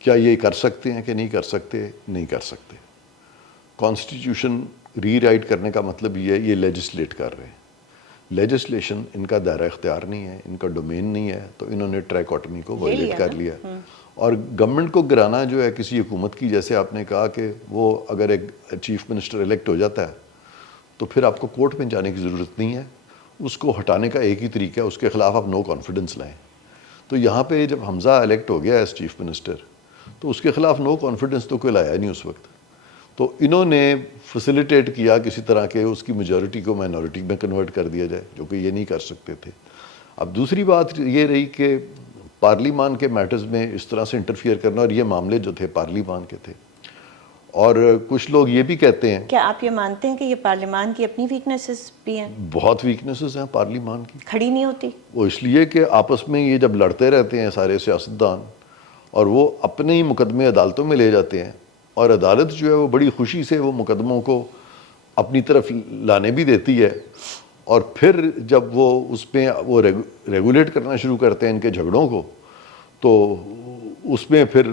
کیا یہ کر سکتے ہیں کہ نہیں کر سکتے؟ نہیں کر سکتے. کانسٹیٹیوشن ری رائٹ کرنے کا مطلب یہ ہے یہ لیجسلیٹ کر رہے ہیں. لیجسلیشن ان کا دائرہ اختیار نہیں ہے, ان کا ڈومین نہیں ہے, تو انہوں نے ٹرائیکوٹمی کو وائلیٹ کر لیا. اور گورنمنٹ کو گرانا جو ہے کسی حکومت کی, جیسے آپ نے کہا کہ وہ اگر ایک چیف منسٹر الیکٹ ہو جاتا ہے تو پھر آپ کو کورٹ میں جانے کی ضرورت نہیں ہے. اس کو ہٹانے کا ایک ہی طریقہ ہے, اس کے خلاف آپ نو کانفیڈنس لائیں. تو یہاں پہ جب حمزہ الیکٹ ہو گیا ایز چیف منسٹر تو اس کے خلاف نو کانفیڈنس تو کوئی لایا نہیں اس وقت. تو انہوں نے فیسیلیٹیٹ کیا کسی طرح کے اس کی میجورٹی کو مائنورٹی میں کنورٹ کر دیا جائے, جو کہ یہ نہیں کر سکتے تھے. اب دوسری بات یہ رہی کہ پارلیمان کے میٹرز میں اس طرح سے انٹرفیئر کرنا, اور یہ معاملے جو تھے پارلیمان کے تھے. اور کچھ لوگ یہ بھی کہتے ہیں, کیا آپ یہ مانتے ہیں کہ یہ پارلیمان کی اپنی ویکنیسز بھی ہیں؟ بہت ویکنیسز ہیں پارلیمان کی, کھڑی نہیں ہوتی. وہ اس لیے کہ آپس میں یہ جب لڑتے رہتے ہیں سارے سیاستدان اور وہ اپنے ہی مقدمے عدالتوں میں لے جاتے ہیں, اور عدالت جو ہے وہ بڑی خوشی سے وہ مقدموں کو اپنی طرف لانے بھی دیتی ہے, اور پھر جب وہ اس میں وہ ریگولیٹ کرنا شروع کرتے ہیں ان کے جھگڑوں کو, تو اس میں پھر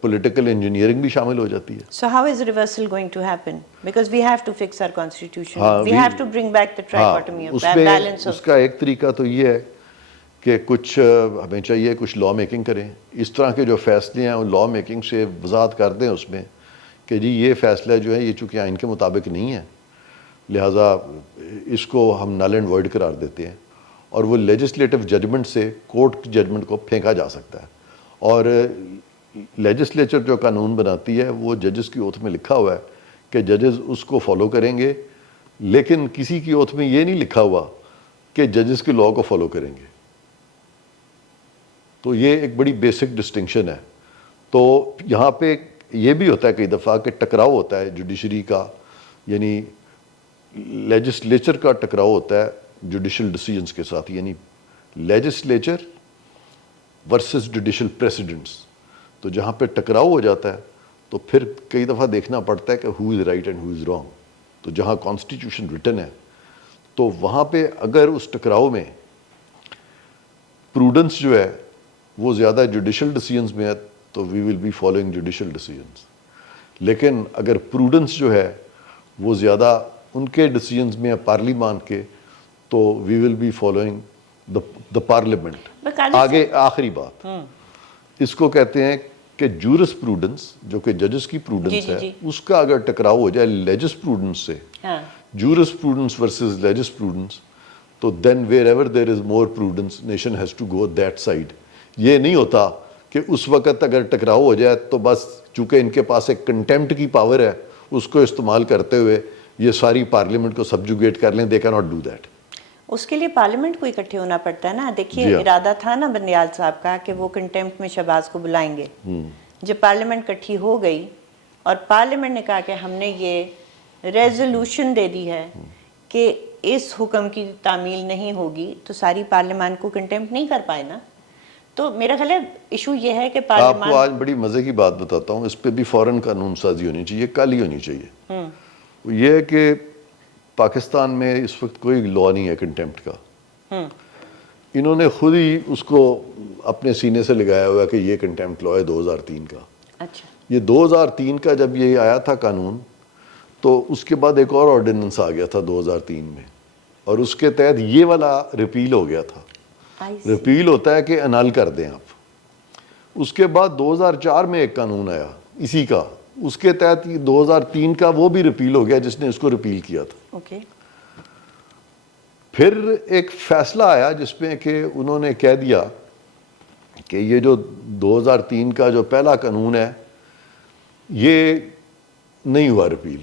پولیٹیکل انجینئرنگ بھی شامل ہو جاتی ہے. So how is reversal going to happen? Because we have to fix our constitution. ہاں, we have to bring back the trichotomy of اس میں balance اس of. کا ایک طریقہ تو یہ ہے کہ کچھ ہمیں چاہیے کچھ لا میکنگ کریں. اس طرح کے جو فیصلے ہیں وہ لا میکنگ سے وضاحت کر دیں اس میں کہ جی یہ فیصلہ جو ہے یہ چونکہ آئین کے مطابق نہیں ہے, لہٰذا اس کو ہم نل اینڈ وائڈ قرار دیتے ہیں, اور وہ لیجسلیٹو ججمنٹ سے کورٹ کی ججمنٹ کو پھینکا جا سکتا ہے. اور لیجسلیچر جو قانون بناتی ہے وہ ججز کی اوتھ میں لکھا ہوا ہے کہ ججز اس کو فالو کریں گے, لیکن کسی کی اوتھ میں یہ نہیں لکھا ہوا کہ ججز کے لا کو فالو کریں گے. تو یہ ایک بڑی بیسک ڈسٹنکشن ہے. تو یہاں پہ یہ بھی ہوتا ہے کئی دفعہ کہ ٹکراؤ ہوتا ہے جوڈیشری کا, یعنی لیجسلیچر کا ٹکراؤ ہوتا ہے جوڈیشل ڈیسیجنز کے ساتھ, یعنی لیجسلیچر ورسز جوڈیشل پریسیڈنٹس. تو جہاں پہ ٹکراؤ ہو جاتا ہے تو پھر کئی دفعہ دیکھنا پڑتا ہے کہ who is right and who is wrong. تو جہاں کانسٹیٹیوشن ریٹن ہے تو وہاں پہ اگر اس ٹکراؤ میں پروڈنس جو ہے وہ زیادہ جوڈیشل ڈیسیجنز میں ہے تو we will be following judicial decisions. لیکن اگر پروڈنس جو ہے وہ زیادہ ان کے ڈیسیجنز میں ہے پارلیمان کے, تو we will be following the parliament. آگے آخری بات, اس کو کہتے ہیں کہ جورس پروڈنس جو کہ ججز کی پروڈنس ہے, اس کا اگر ٹکراؤ ہو جائے لیجس پروڈنس سے, jurisprudence versus legisprudence, تو then wherever there is more prudence nation has to go that side. یہ نہیں ہوتا کہ اس وقت اگر ٹکراؤ ہو جائے تو بس چونکہ ان کے پاس ایک کنٹیمپٹ کی پاور ہے اس کو استعمال کرتے ہوئے یہ ساری پارلیمنٹ کو سبجوگیٹ کر لیں. They can not do that. اس کے لیے پارلیمنٹ کو اکٹھے ہونا پڑتا ہے نا. دیکھیے ارادہ تھا نا بندیال صاحب کا کہ وہ کنٹیمپٹ میں شہباز کو بلائیں گے. جب پارلیمنٹ اکٹھی ہو گئی اور پارلیمنٹ نے کہا کہ ہم نے یہ ریزولوشن دے دی ہے کہ اس حکم کی تعمیل نہیں ہوگی, تو ساری پارلیمان کو کنٹیمپٹ نہیں کر پائے نا. تو میرا خیال ہے ایشو یہ ہے کہ آپ کو پارلیمان آج بڑی مزے کی بات بتاتا ہوں، اس پہ بھی فوراً قانون سازی ہونی چاہیے، کل ہی ہونی چاہیے. وہ یہ ہے کہ پاکستان میں اس وقت کوئی لا نہیں ہے کنٹیمپٹ کا. انہوں نے خود ہی اس کو اپنے سینے سے لگایا ہوا ہے کہ یہ کنٹیمپٹ لا ہے 2003 کا. اچھا یہ 2003 کا جب یہ آیا تھا قانون، تو اس کے بعد ایک اور آرڈیننس آ گیا تھا 2003 میں، اور اس کے تحت یہ والا ریپیل ہو گیا تھا. I see. ریپیل ہوتا ہے کہ انال کر دیں آپ. اس کے بعد 2004 میں ایک قانون آیا اسی کا، اس کے تحت 2003 کا وہ بھی ریپیل ہو گیا جس نے اس کو ریپیل کیا تھا. اوکے پھر ایک فیصلہ آیا جس میں کہ انہوں نے کہہ دیا کہ یہ جو 2003 کا جو پہلا قانون ہے یہ نہیں ہوا ریپیل.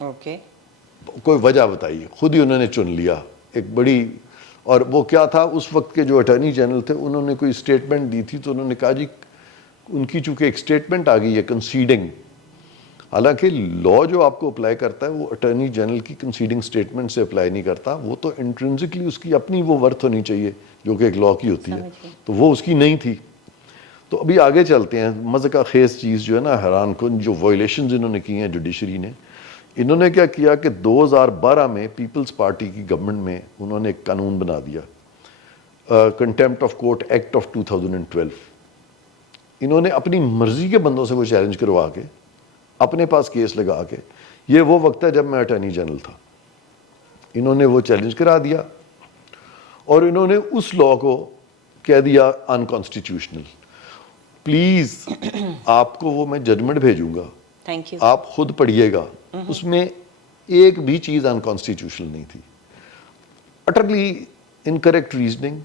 اوکے کوئی وجہ بتائیے، خود ہی انہوں نے چن لیا ایک بڑی. اور وہ کیا تھا، اس وقت کے جو اٹارنی جنرل تھے انہوں نے کوئی اسٹیٹمنٹ دی تھی، تو انہوں نے کہا جی ان کی چونکہ ایک اسٹیٹمنٹ آ گئی ہے کنسیڈنگ. حالانکہ لا جو آپ کو اپلائی کرتا ہے وہ اٹارنی جنرل کی کنسیڈنگ اسٹیٹمنٹ سے اپلائی نہیں کرتا، وہ تو انٹرنسکلی اس کی اپنی وہ ورتھ ہونی چاہیے جو کہ ایک لا کی ہوتی ہے. سمجھ گئی. تو وہ اس کی نہیں تھی. تو ابھی آگے چلتے ہیں. مزہ کا خیز چیز جو ہے نا، حیران کن جو وائلیشنز انہوں نے کی ہیں جوڈیشری نے. انہوں نے کیا کیا کہ 2012 میں پیپلز پارٹی کی گورنمنٹ میں انہوں نے ایک قانون بنا دیا، contempt of court act of 2012. انہوں نے اپنی مرضی کے بندوں سے وہ چیلنج کروا کے اپنے پاس کیس لگا کے، یہ وہ وقت ہے جب میں اٹارنی جنرل تھا، انہوں نے وہ چیلنج کرا دیا اور انہوں نے اس لا کو کہہ دیا انکانسٹیٹیوشنل. پلیز آپ کو وہ میں ججمنٹ بھیجوں گا، تھینک یو. آپ خود پڑھیے گا. اس میں ایک بھی چیز انکانسٹیٹیوشنل نہیں تھی. Utterly incorrect reasoning,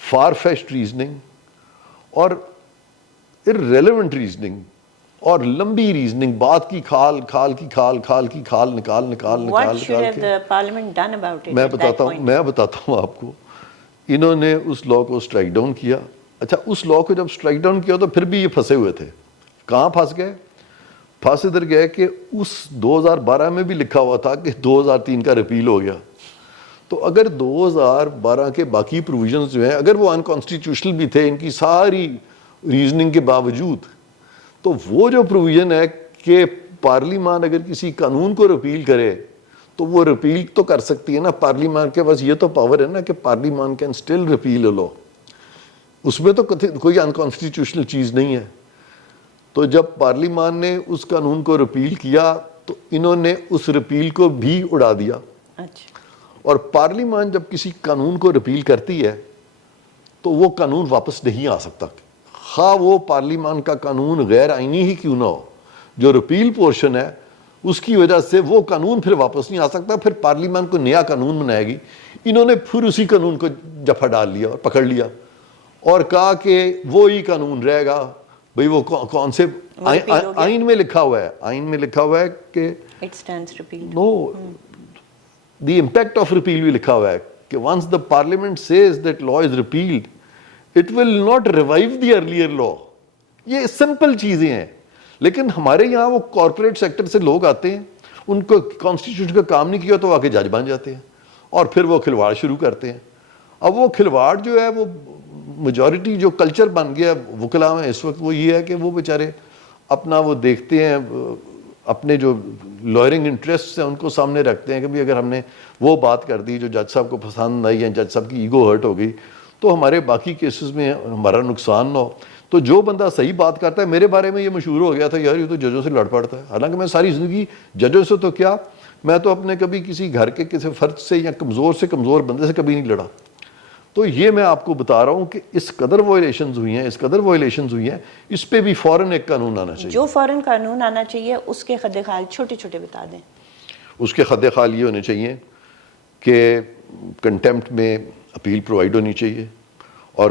far fetched reasoning اور irrelevant ریزننگ اور لمبی ریزننگ، بات کی کھال کی کھال نکال What should نکال have کے. the parliament done about it میں at that بتاتا point? ہوں آپ کو. انہوں نے اس لا کو اسٹرائک ڈاؤن کیا. اچھا، اس لا کو جب اسٹرائک ڈاؤن کیا تو پھر بھی یہ پھنسے ہوئے تھے. کہاں پھنس گئے؟ پھنس ادھر گئے کہ اس 2012 میں بھی لکھا ہوا تھا کہ 2003 کا ریپیل ہو گیا. تو اگر 2012 کے باقی پروویژنز جو ہیں اگر وہ انکانسٹیٹیوشنل بھی تھے ان کی ساری ریزننگ کے باوجود، تو وہ جو پروویژن ہے کہ پارلیمان اگر کسی قانون کو ریپیل کرے تو وہ ریپیل تو کر سکتی ہے نا. پارلیمان کے پاس یہ تو پاور ہے نا کہ پارلیمان کین اسٹل ریپیل اے لا. اس میں تو کوئی انکانسٹیٹیوشنل چیز نہیں ہے. تو جب پارلیمان نے اس قانون کو ریپیل کیا تو انہوں نے اس ریپیل کو بھی اڑا دیا. اچھا اور پارلیمان جب کسی قانون کو ریپیل کرتی ہے تو وہ قانون واپس نہیں آ سکتا، خواہ وہ پارلیمان کا قانون غیر آئینی ہی کیوں نہ ہو. جو ریپیل پورشن ہے اس کی وجہ سے وہ قانون پھر واپس نہیں آ سکتا. پھر پارلیمان کو نیا قانون بنائے گی. انہوں نے پھر اسی قانون کو جفا ڈال لیا اور پکڑ لیا اور کہا کہ وہی قانون رہے گا. بھئی وہ کون سے آئین میں لکھا ہوا ہے، آئین میں لکھا ہوا ہے کہ it stands repealed. No the impact of repeal بھی لکھا ہوا ہے کہ once the parliament says that law is repealed it will not revive the earlier law. یہ سمپل چیزیں ہیں. لیکن ہمارے یہاں وہ کارپوریٹ سیکٹر سے لوگ آتے ہیں، ان کو کانسٹیٹیوشن کا کام نہیں کیا تو آ کے جج بن جاتے ہیں اور پھر وہ کھلواڑ شروع کرتے ہیں. اب وہ کھلواڑ جو ہے وہ میجورٹی جو کلچر بن گیا وکلاء میں اس وقت وہ یہ ہے کہ وہ بیچارے اپنا وہ دیکھتے ہیں، اپنے جو لائرنگ انٹرسٹ ہیں ان کو سامنے رکھتے ہیں کہ بھی اگر ہم نے وہ بات کر دی جو جج صاحب کو پسند آئی ہے، جج صاحب کی ایگو ہرٹ ہو گئی تو ہمارے باقی کیسز میں ہمارا نقصان نہ ہو. تو جو بندہ صحیح بات کرتا ہے، میرے بارے میں یہ مشہور ہو گیا تھا یار یہ تو ججوں سے لڑ پڑتا ہے. حالانکہ میں ساری زندگی ججوں سے تو کیا، میں تو اپنے کبھی کسی گھر کے کسی فرد سے یا کمزور بندے سے کبھی نہیں لڑا. تو یہ میں آپ کو بتا رہا ہوں کہ اس قدر وائلیشنز ہوئی ہیں، اس پہ بھی فوراً ایک قانون آنا چاہیے. جو فوراً قانون آنا چاہیے اس کے خد خال چھوٹے چھوٹے بتا دیں. اس کے خد خال یہ ہونے چاہیے کہ کنٹیمپٹ میں اپیل پرووائڈ ہونی چاہیے، اور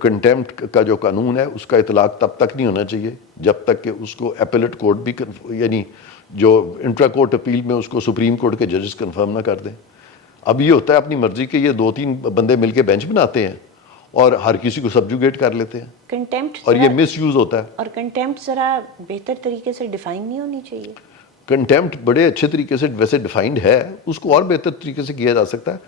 کنٹیمپٹ کا جو قانون ہے اس کا اطلاق تب تک نہیں ہونا چاہیے جب تک کہ اس کو اپیلیٹ کورٹ بھی یعنی جو انٹرا کورٹ اپیل میں اس کو سپریم کورٹ کے ججز کنفرم نہ کر دیں. اب یہ ہوتا ہے اپنی مرضی کے یہ 2-3 بندے مل کے بینچ بناتے ہیں اور ہر کسی کو سبجوگیٹ کر لیتے ہیں کنٹیمپٹ اور یہ مس یوز ہوتا ہے. اور کنٹیمپٹ ذرا بہتر طریقے سے ڈیفائن نہیں ہونی چاہیے. کنٹیمپٹ بڑے اچھے طریقے سے ویسے ڈیفائنڈ ہے، اس کو اور بہتر طریقے سے کیا جا سکتا ہے.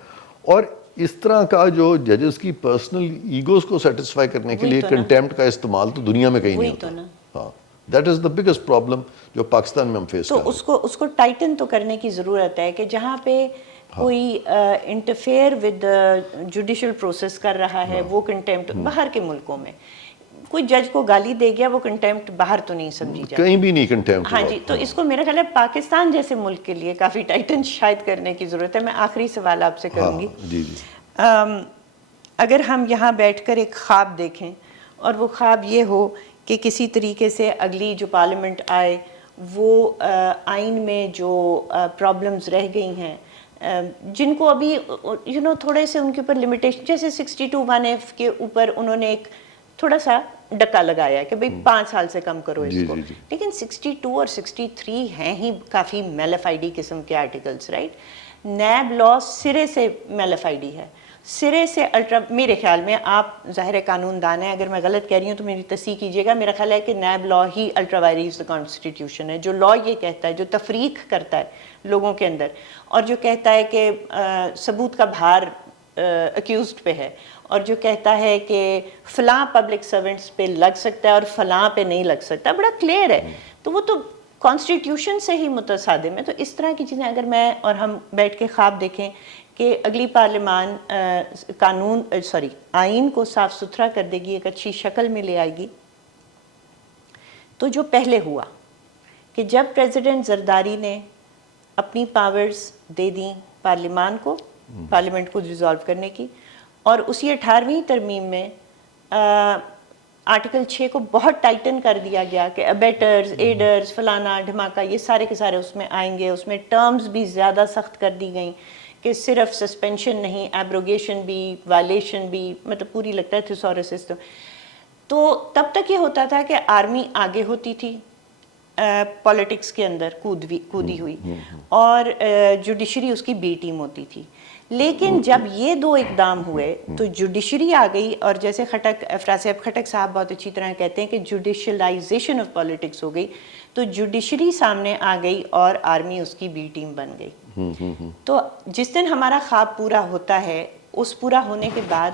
اور اس طرح کا جو ججز کی پرسنل ایگوز کو سیٹسفائی کرنے کے لیے کنٹیمپٹ کا استعمال تو دنیا میں کہیں نہیں ہوتا. ہاں that is the biggest problem جو پاکستان میں ہم فیس کر رہے ہیں. تو اس کو ٹائٹن تو کرنے کی ضرورت ہے کہ جہاں پہ کوئی انٹرفیئر ود جوڈیشل پروسیس کر رہا ہے وہ کنٹیمپٹ. باہر کے ملکوں میں کوئی جج کو گالی دے گیا وہ کنٹیمپٹ باہر تو نہیں سمجھی جاتی, کہیں بھی نہیں کنٹیمپٹ. ہاں جی, تو اس کو میرا خیال ہے پاکستان جیسے ملک کے لیے کافی ٹائٹن شاید کرنے کی ضرورت ہے. میں آخری سوال آپ سے کروں گی. جی جی. اگر ہم یہاں بیٹھ کر ایک خواب دیکھیں اور وہ خواب یہ ہو کہ کسی طریقے سے اگلی جو پارلیمنٹ آئے وہ آئین میں جو پرابلمز رہ گئی ہیں جن کو ابھی تھوڑے سے ان کے اوپر لمیٹیشن, جیسے 62(1)(f) کے اوپر انہوں نے ایک تھوڑا سا ڈکا لگایا ہے کہ بھئی 5 سال سے کم کرو اس کو, لیکن 62 اور 63 ہیں ہی کافی میلیفائڈی قسم کے آرٹیکلز, رائٹ. نیب لا سرے سے میلیفائڈی ہے, سرے سے الٹرا. میرے خیال میں آپ ظاہر قانون دان ہیں, اگر میں غلط کہہ رہی ہوں تو میری تصحیح کیجیے گا. میرا خیال ہے کہ نیب لا ہی الٹرا وائریز دا کانسٹیٹیوشن ہے. جو لا یہ کہتا ہے, جو تفریق کرتا ہے لوگوں کے اندر, اور جو کہتا ہے کہ ثبوت کا بھار اکیوزڈ پہ ہے, اور جو کہتا ہے کہ فلاں پبلک سرونٹس پہ لگ سکتا ہے اور فلاں پہ نہیں لگ سکتا, بڑا کلیئر ہے. تو وہ تو کانسٹیٹیوشن سے ہی متصادم ہے. تو اس طرح کی چیزیں اگر میں اور ہم بیٹھ کے خواب دیکھیں کہ اگلی پارلیمان آئین کو صاف ستھرا کر دے گی, ایک اچھی شکل میں لے آئے گی, تو جو پہلے ہوا کہ جب پریزیڈنٹ زرداری نے اپنی پاورز دے دیں پارلیمان کو, پارلیمنٹ کو ریزالو کرنے کی, اور اسی 18ویں ترمیم میں آرٹیکل 6 کو بہت ٹائٹن کر دیا گیا کہ ابیٹرز, ایڈرز, فلانا دھماکہ, یہ سارے کے سارے اس میں آئیں گے. اس میں ٹرمز بھی زیادہ سخت کر دی گئیں کہ صرف سسپینشن نہیں, ایبروگیشن بھی, وائلیشن بھی, مطلب پوری لگتا ہے تھیسورس سسٹم. تو تب تک یہ ہوتا تھا کہ آرمی آگے ہوتی تھی پالیٹکس کے اندر کودی ہوئی, اور جوڈیشری اس کی بی ٹیم ہوتی تھی. لیکن جب یہ دو اقدام ہوئے تو جوڈیشری آ گئی, اور جیسے افراسیاب خٹک صاحب بہت اچھی طرح کہتے ہیں کہ جوڈیشلائزیشن آف پالیٹکس ہو گئی. تو جوڈیشری سامنے آ گئی اور آرمی اس کی بی ٹیم بن گئی. تو جس دن ہمارا خواب پورا ہوتا ہے, اس پورا ہونے کے بعد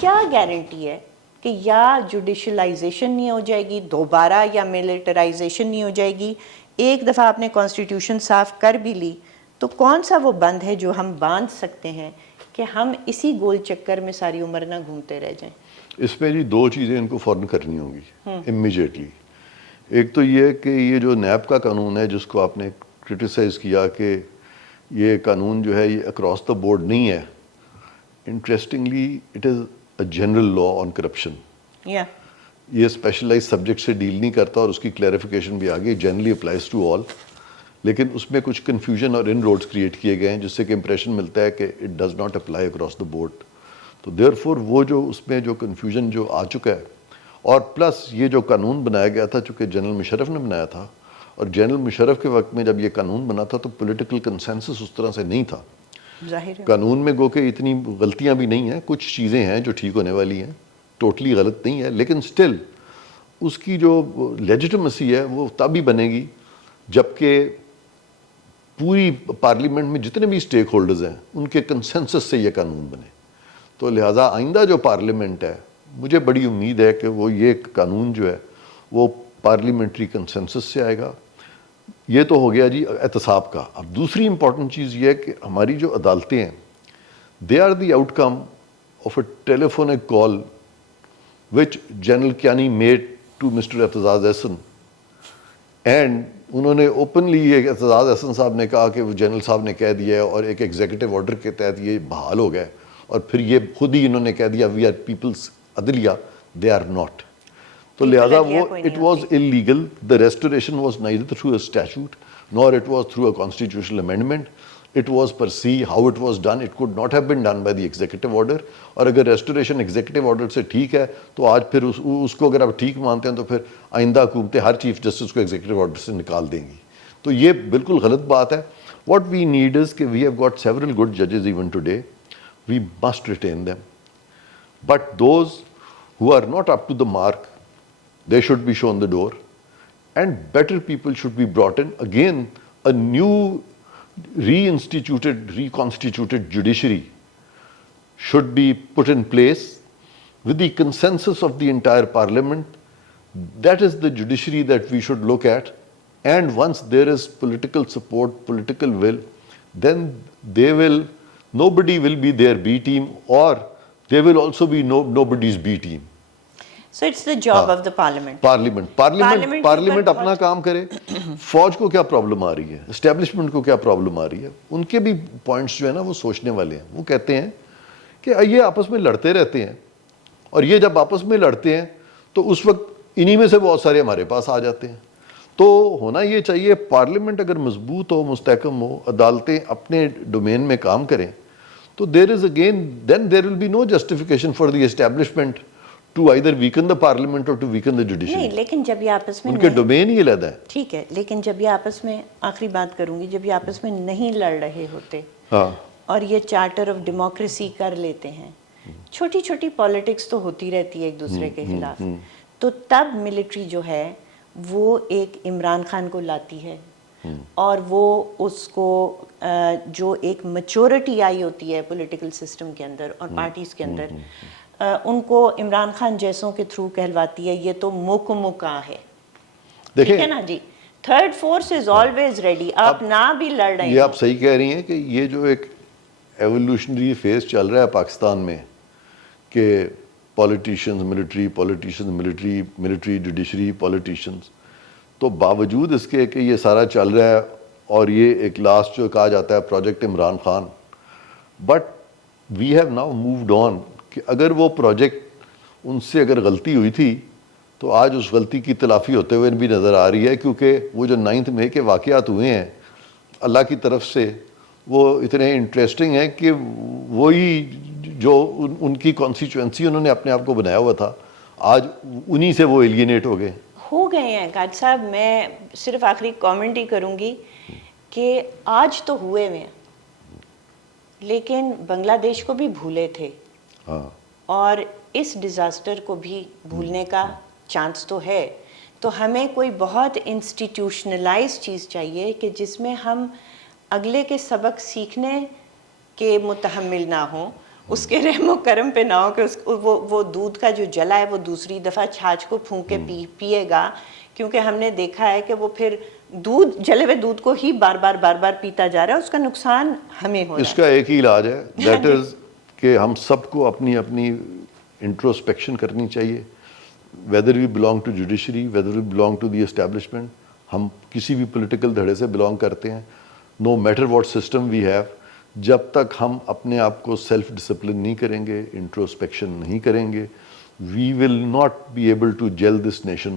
کیا گارنٹی ہے کہ یا جوڈیشلائزیشن نہیں ہو جائے گی دوبارہ, یا ملٹرائزیشن نہیں ہو جائے گی. ایک دفعہ آپ نے کانسٹیٹیوشن صاف کر بھی لی تو کون سا وہ بند ہے جو ہم باندھ سکتے ہیں کہ ہم اسی گول چکر میں ساری عمر نہ گھومتے رہ جائیں؟ اس میں جی 2 چیزیں ان کو فوراً کرنی ہوں گی امیجیٹلی. ایک تو یہ کہ یہ جو نیب کا قانون ہے جس کو آپ نے کرٹیسائز کیا کہ یہ قانون جو ہے یہ اکراس دا بورڈ نہیں ہے, interestingly it is a general law on corruption. یہ اسپیشلائز سبجیکٹ سے ڈیل نہیں کرتا, اور اس کی کلیریفیکیشن بھی آگے جنرلی اپلائز ٹو آل. لیکن اس میں کچھ کنفیوژن اور ان روڈز کریٹ کیے گئے ہیں جس سے کہ امپریشن ملتا ہے کہ it does not apply across the board. تو دیئر فور وہ جو اس میں جو کنفیوژن جو آ چکا ہے, اور پلس یہ جو قانون بنایا گیا تھا چونکہ جنرل مشرف نے بنایا تھا, اور جنرل مشرف کے وقت میں جب یہ قانون بنا تھا تو پولیٹیکل کنسنسس اس طرح سے نہیں تھا. قانون میں گو کہ اتنی غلطیاں بھی نہیں ہیں, کچھ چیزیں ہیں جو ٹھیک ہونے والی ہیں, ٹوٹلی غلط نہیں ہے, لیکن سٹل اس کی جو لیجیٹمیسی ہے وہ تب ہی بنے گی جبکہ پوری پارلیمنٹ میں جتنے بھی اسٹیک ہولڈرز ہیں ان کے کنسنسس سے یہ قانون بنے. تو لہٰذا آئندہ جو پارلیمنٹ ہے مجھے بڑی امید ہے کہ وہ یہ قانون جو ہے وہ پارلیمنٹری کنسنسس سے آئے گا. یہ تو ہو گیا جی احتساب کا. اب دوسری امپورٹنٹ چیز یہ ہے کہ ہماری جو عدالتیں ہیں they are the outcome of a telephonic call which general Kayani made to mister Aitzaz Ahsan, and انہوں نے اوپنلی یہ اعتزاز احسن صاحب نے کہا کہ وہ جنرل صاحب نے کہہ دیا ہے اور ایک ایگزیکٹو آرڈر کے تحت یہ بحال ہو گئے, اور پھر یہ خود ہی انہوں نے کہہ دیا وی آر پیپلز عدلیہ, دے آر ناٹ. تو لہٰذا وہ it was illegal. The restoration was neither through a statute nor it was through a constitutional amendment. It was per se how it was done. It could not have been done by the executive order. اور اگر restoration executive order سے ٹھیک ہے تو آج پھر اس کو اگر آپ ٹھیک مانتے ہیں تو پھر آئندہ حکومتیں ہر چیف جسٹس کو ایگزیکٹو آرڈر سے نکال دیں گی. تو یہ بالکل غلط بات ہے. What we need is کہ we have got several good judges even today. We must retain them. But those who are not up to the mark, they should be shown the door, and better people should be brought in. Again, a new reconstituted judiciary should be put in place with the consensus of the entire parliament. That is the judiciary that we should look at. And once there is political support, political will, then nobody will be their B team, or there will also be nobody's B team. So it's the job of the parliament. Parliament اپنا کام کرے. فوج کو کیا problem آ رہی ہے, establishment کو کیا problem آ رہی ہے, ان کے بھی پوائنٹس جو ہے نا وہ سوچنے والے ہیں. وہ کہتے ہیں کہ یہ آپس میں لڑتے رہتے ہیں, اور یہ جب آپس میں لڑتے ہیں تو اس وقت انہی میں سے بہت سارے ہمارے پاس آ جاتے ہیں. تو ہونا یہ چاہیے پارلیمنٹ اگر مضبوط ہو, مستحکم ہو, عدالتیں اپنے ڈومین میں کام کریں, تو there will be no justification for the establishment to either weaken the parliament or to weaken the judiciary. نہیں, لیکن جب یہ آپس میں ان کے ڈومین ہی علیحدہ ہے. ٹھیک ہے, لیکن جب یہ آپس میں, آخری بات کروں گی, جب یہ آپس میں نہیں لڑ رہے ہوتے اور یہ چارٹر آف ڈیموکریسی کر لیتے ہیں, چھوٹی چھوٹی پالیٹکس تو ہوتی رہتی ہے ایک دوسرے کے خلاف, تو تب ملٹری جو ہے وہ ایک عمران خان کو لاتی ہے, اور وہ اس کو جو ایک میچورٹی آئی ہوتی ہے پولیٹیکل سسٹم کے اندر اور پارٹیز کے اندر, ان کو عمران خان جیسوں کے تھرو کہلواتی ہے یہ تو موکا ہے. ٹھیک ہے نا جی, third force is always ready. آپ نہ بھی لڑ رہے ہیں, یہ آپ صحیح کہہ رہی ہیں کہ یہ جو ایک ایولیوشنری فیز چل رہا ہے پاکستان میں, کہ پولیٹیشنز ملٹری جوڈیشری پولیٹیشنز, تو باوجود اس کے کہ یہ سارا چل رہا ہے اور یہ ایک لاسٹ جو کہا جاتا ہے project Imran Khan, but we have now moved on, کہ اگر وہ پروجیکٹ ان سے اگر غلطی ہوئی تھی تو آج اس غلطی کی تلافی ہوتے ہوئے بھی نظر آ رہی ہے, کیونکہ وہ جو 9 مئی کے واقعات ہوئے ہیں اللہ کی طرف سے وہ اتنے انٹرسٹنگ ہیں کہ وہی جو ان کی کانسٹیچوئنسی انہوں نے اپنے آپ کو بنایا ہوا تھا, آج انہی سے وہ ایلینیٹ ہو گئے ہیں. قائد صاحب, میں صرف آخری کامنٹ ہی کروں گی کہ آج تو ہوئے ہیں, لیکن بنگلہ دیش کو بھی بھولے تھے, اور اس ڈیزاسٹر کو بھی بھولنے کا چانس تو ہے. تو ہمیں کوئی بہت انسٹیٹیوشنلائز چیز چاہیے کہ جس میں ہم اگلے کے سبق سیکھنے کے متحمل نہ ہوں, اس کے رحم و کرم پہ نہ ہو کہ وہ دودھ کا جو جلا ہے وہ دوسری دفعہ چھاچھ کو پھونک کے پیے گا, کیونکہ ہم نے دیکھا ہے کہ وہ پھر جلے ہوئے دودھ کو ہی بار بار پیتا جا رہا ہے, اس کا نقصان ہمیں ہو رہا ہے. اس کا ایک ہی علاج ہے, دیٹ از کہ ہم سب کو اپنی انٹروسپیکشن کرنی چاہیے, whether we belong to judiciary, whether we belong to the establishment, ہم کسی بھی پولیٹیکل دھڑے سے بلانگ کرتے ہیں, no matter what system we have, جب تک ہم اپنے آپ کو سیلف ڈسپلن نہیں کریں گے, انٹروسپیکشن نہیں کریں گے, we will not be able to gel this nation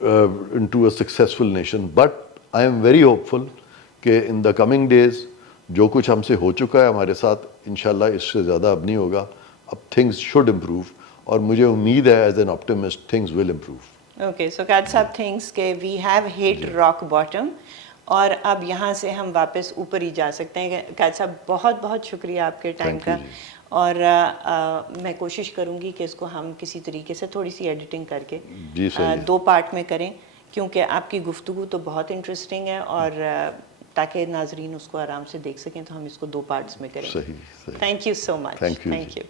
into a successful nation. But I am very hopeful کہ ان دا کمنگ ڈیز جو کچھ ہم سے ہو چکا ہے ہمارے ساتھ, انشاءاللہ اس سے زیادہ اب نہیں ہوگا. اب تھنگز شوڈ امپروو, اور مجھے امید ہے as an optimist things will improve. Okay, so قائد صاحب تھنگس کہ we have hit rock bottom, اور اب یہاں سے ہم واپس اوپر ہی جا سکتے ہیں. قائد صاحب بہت بہت شکریہ آپ کے ٹائم کا, اور میں کوشش کروں گی کہ اس کو ہم کسی طریقے سے تھوڑی سی ایڈیٹنگ کر کے 2 پارٹ میں کریں, کیونکہ آپ کی گفتگو تو بہت انٹرسٹنگ ہے, اور تاکہ ناظرین اس کو آرام سے دیکھ سکیں, تو ہم اس کو 2 پارٹس میں کریں. صحیح. Thank you so much. Thank you.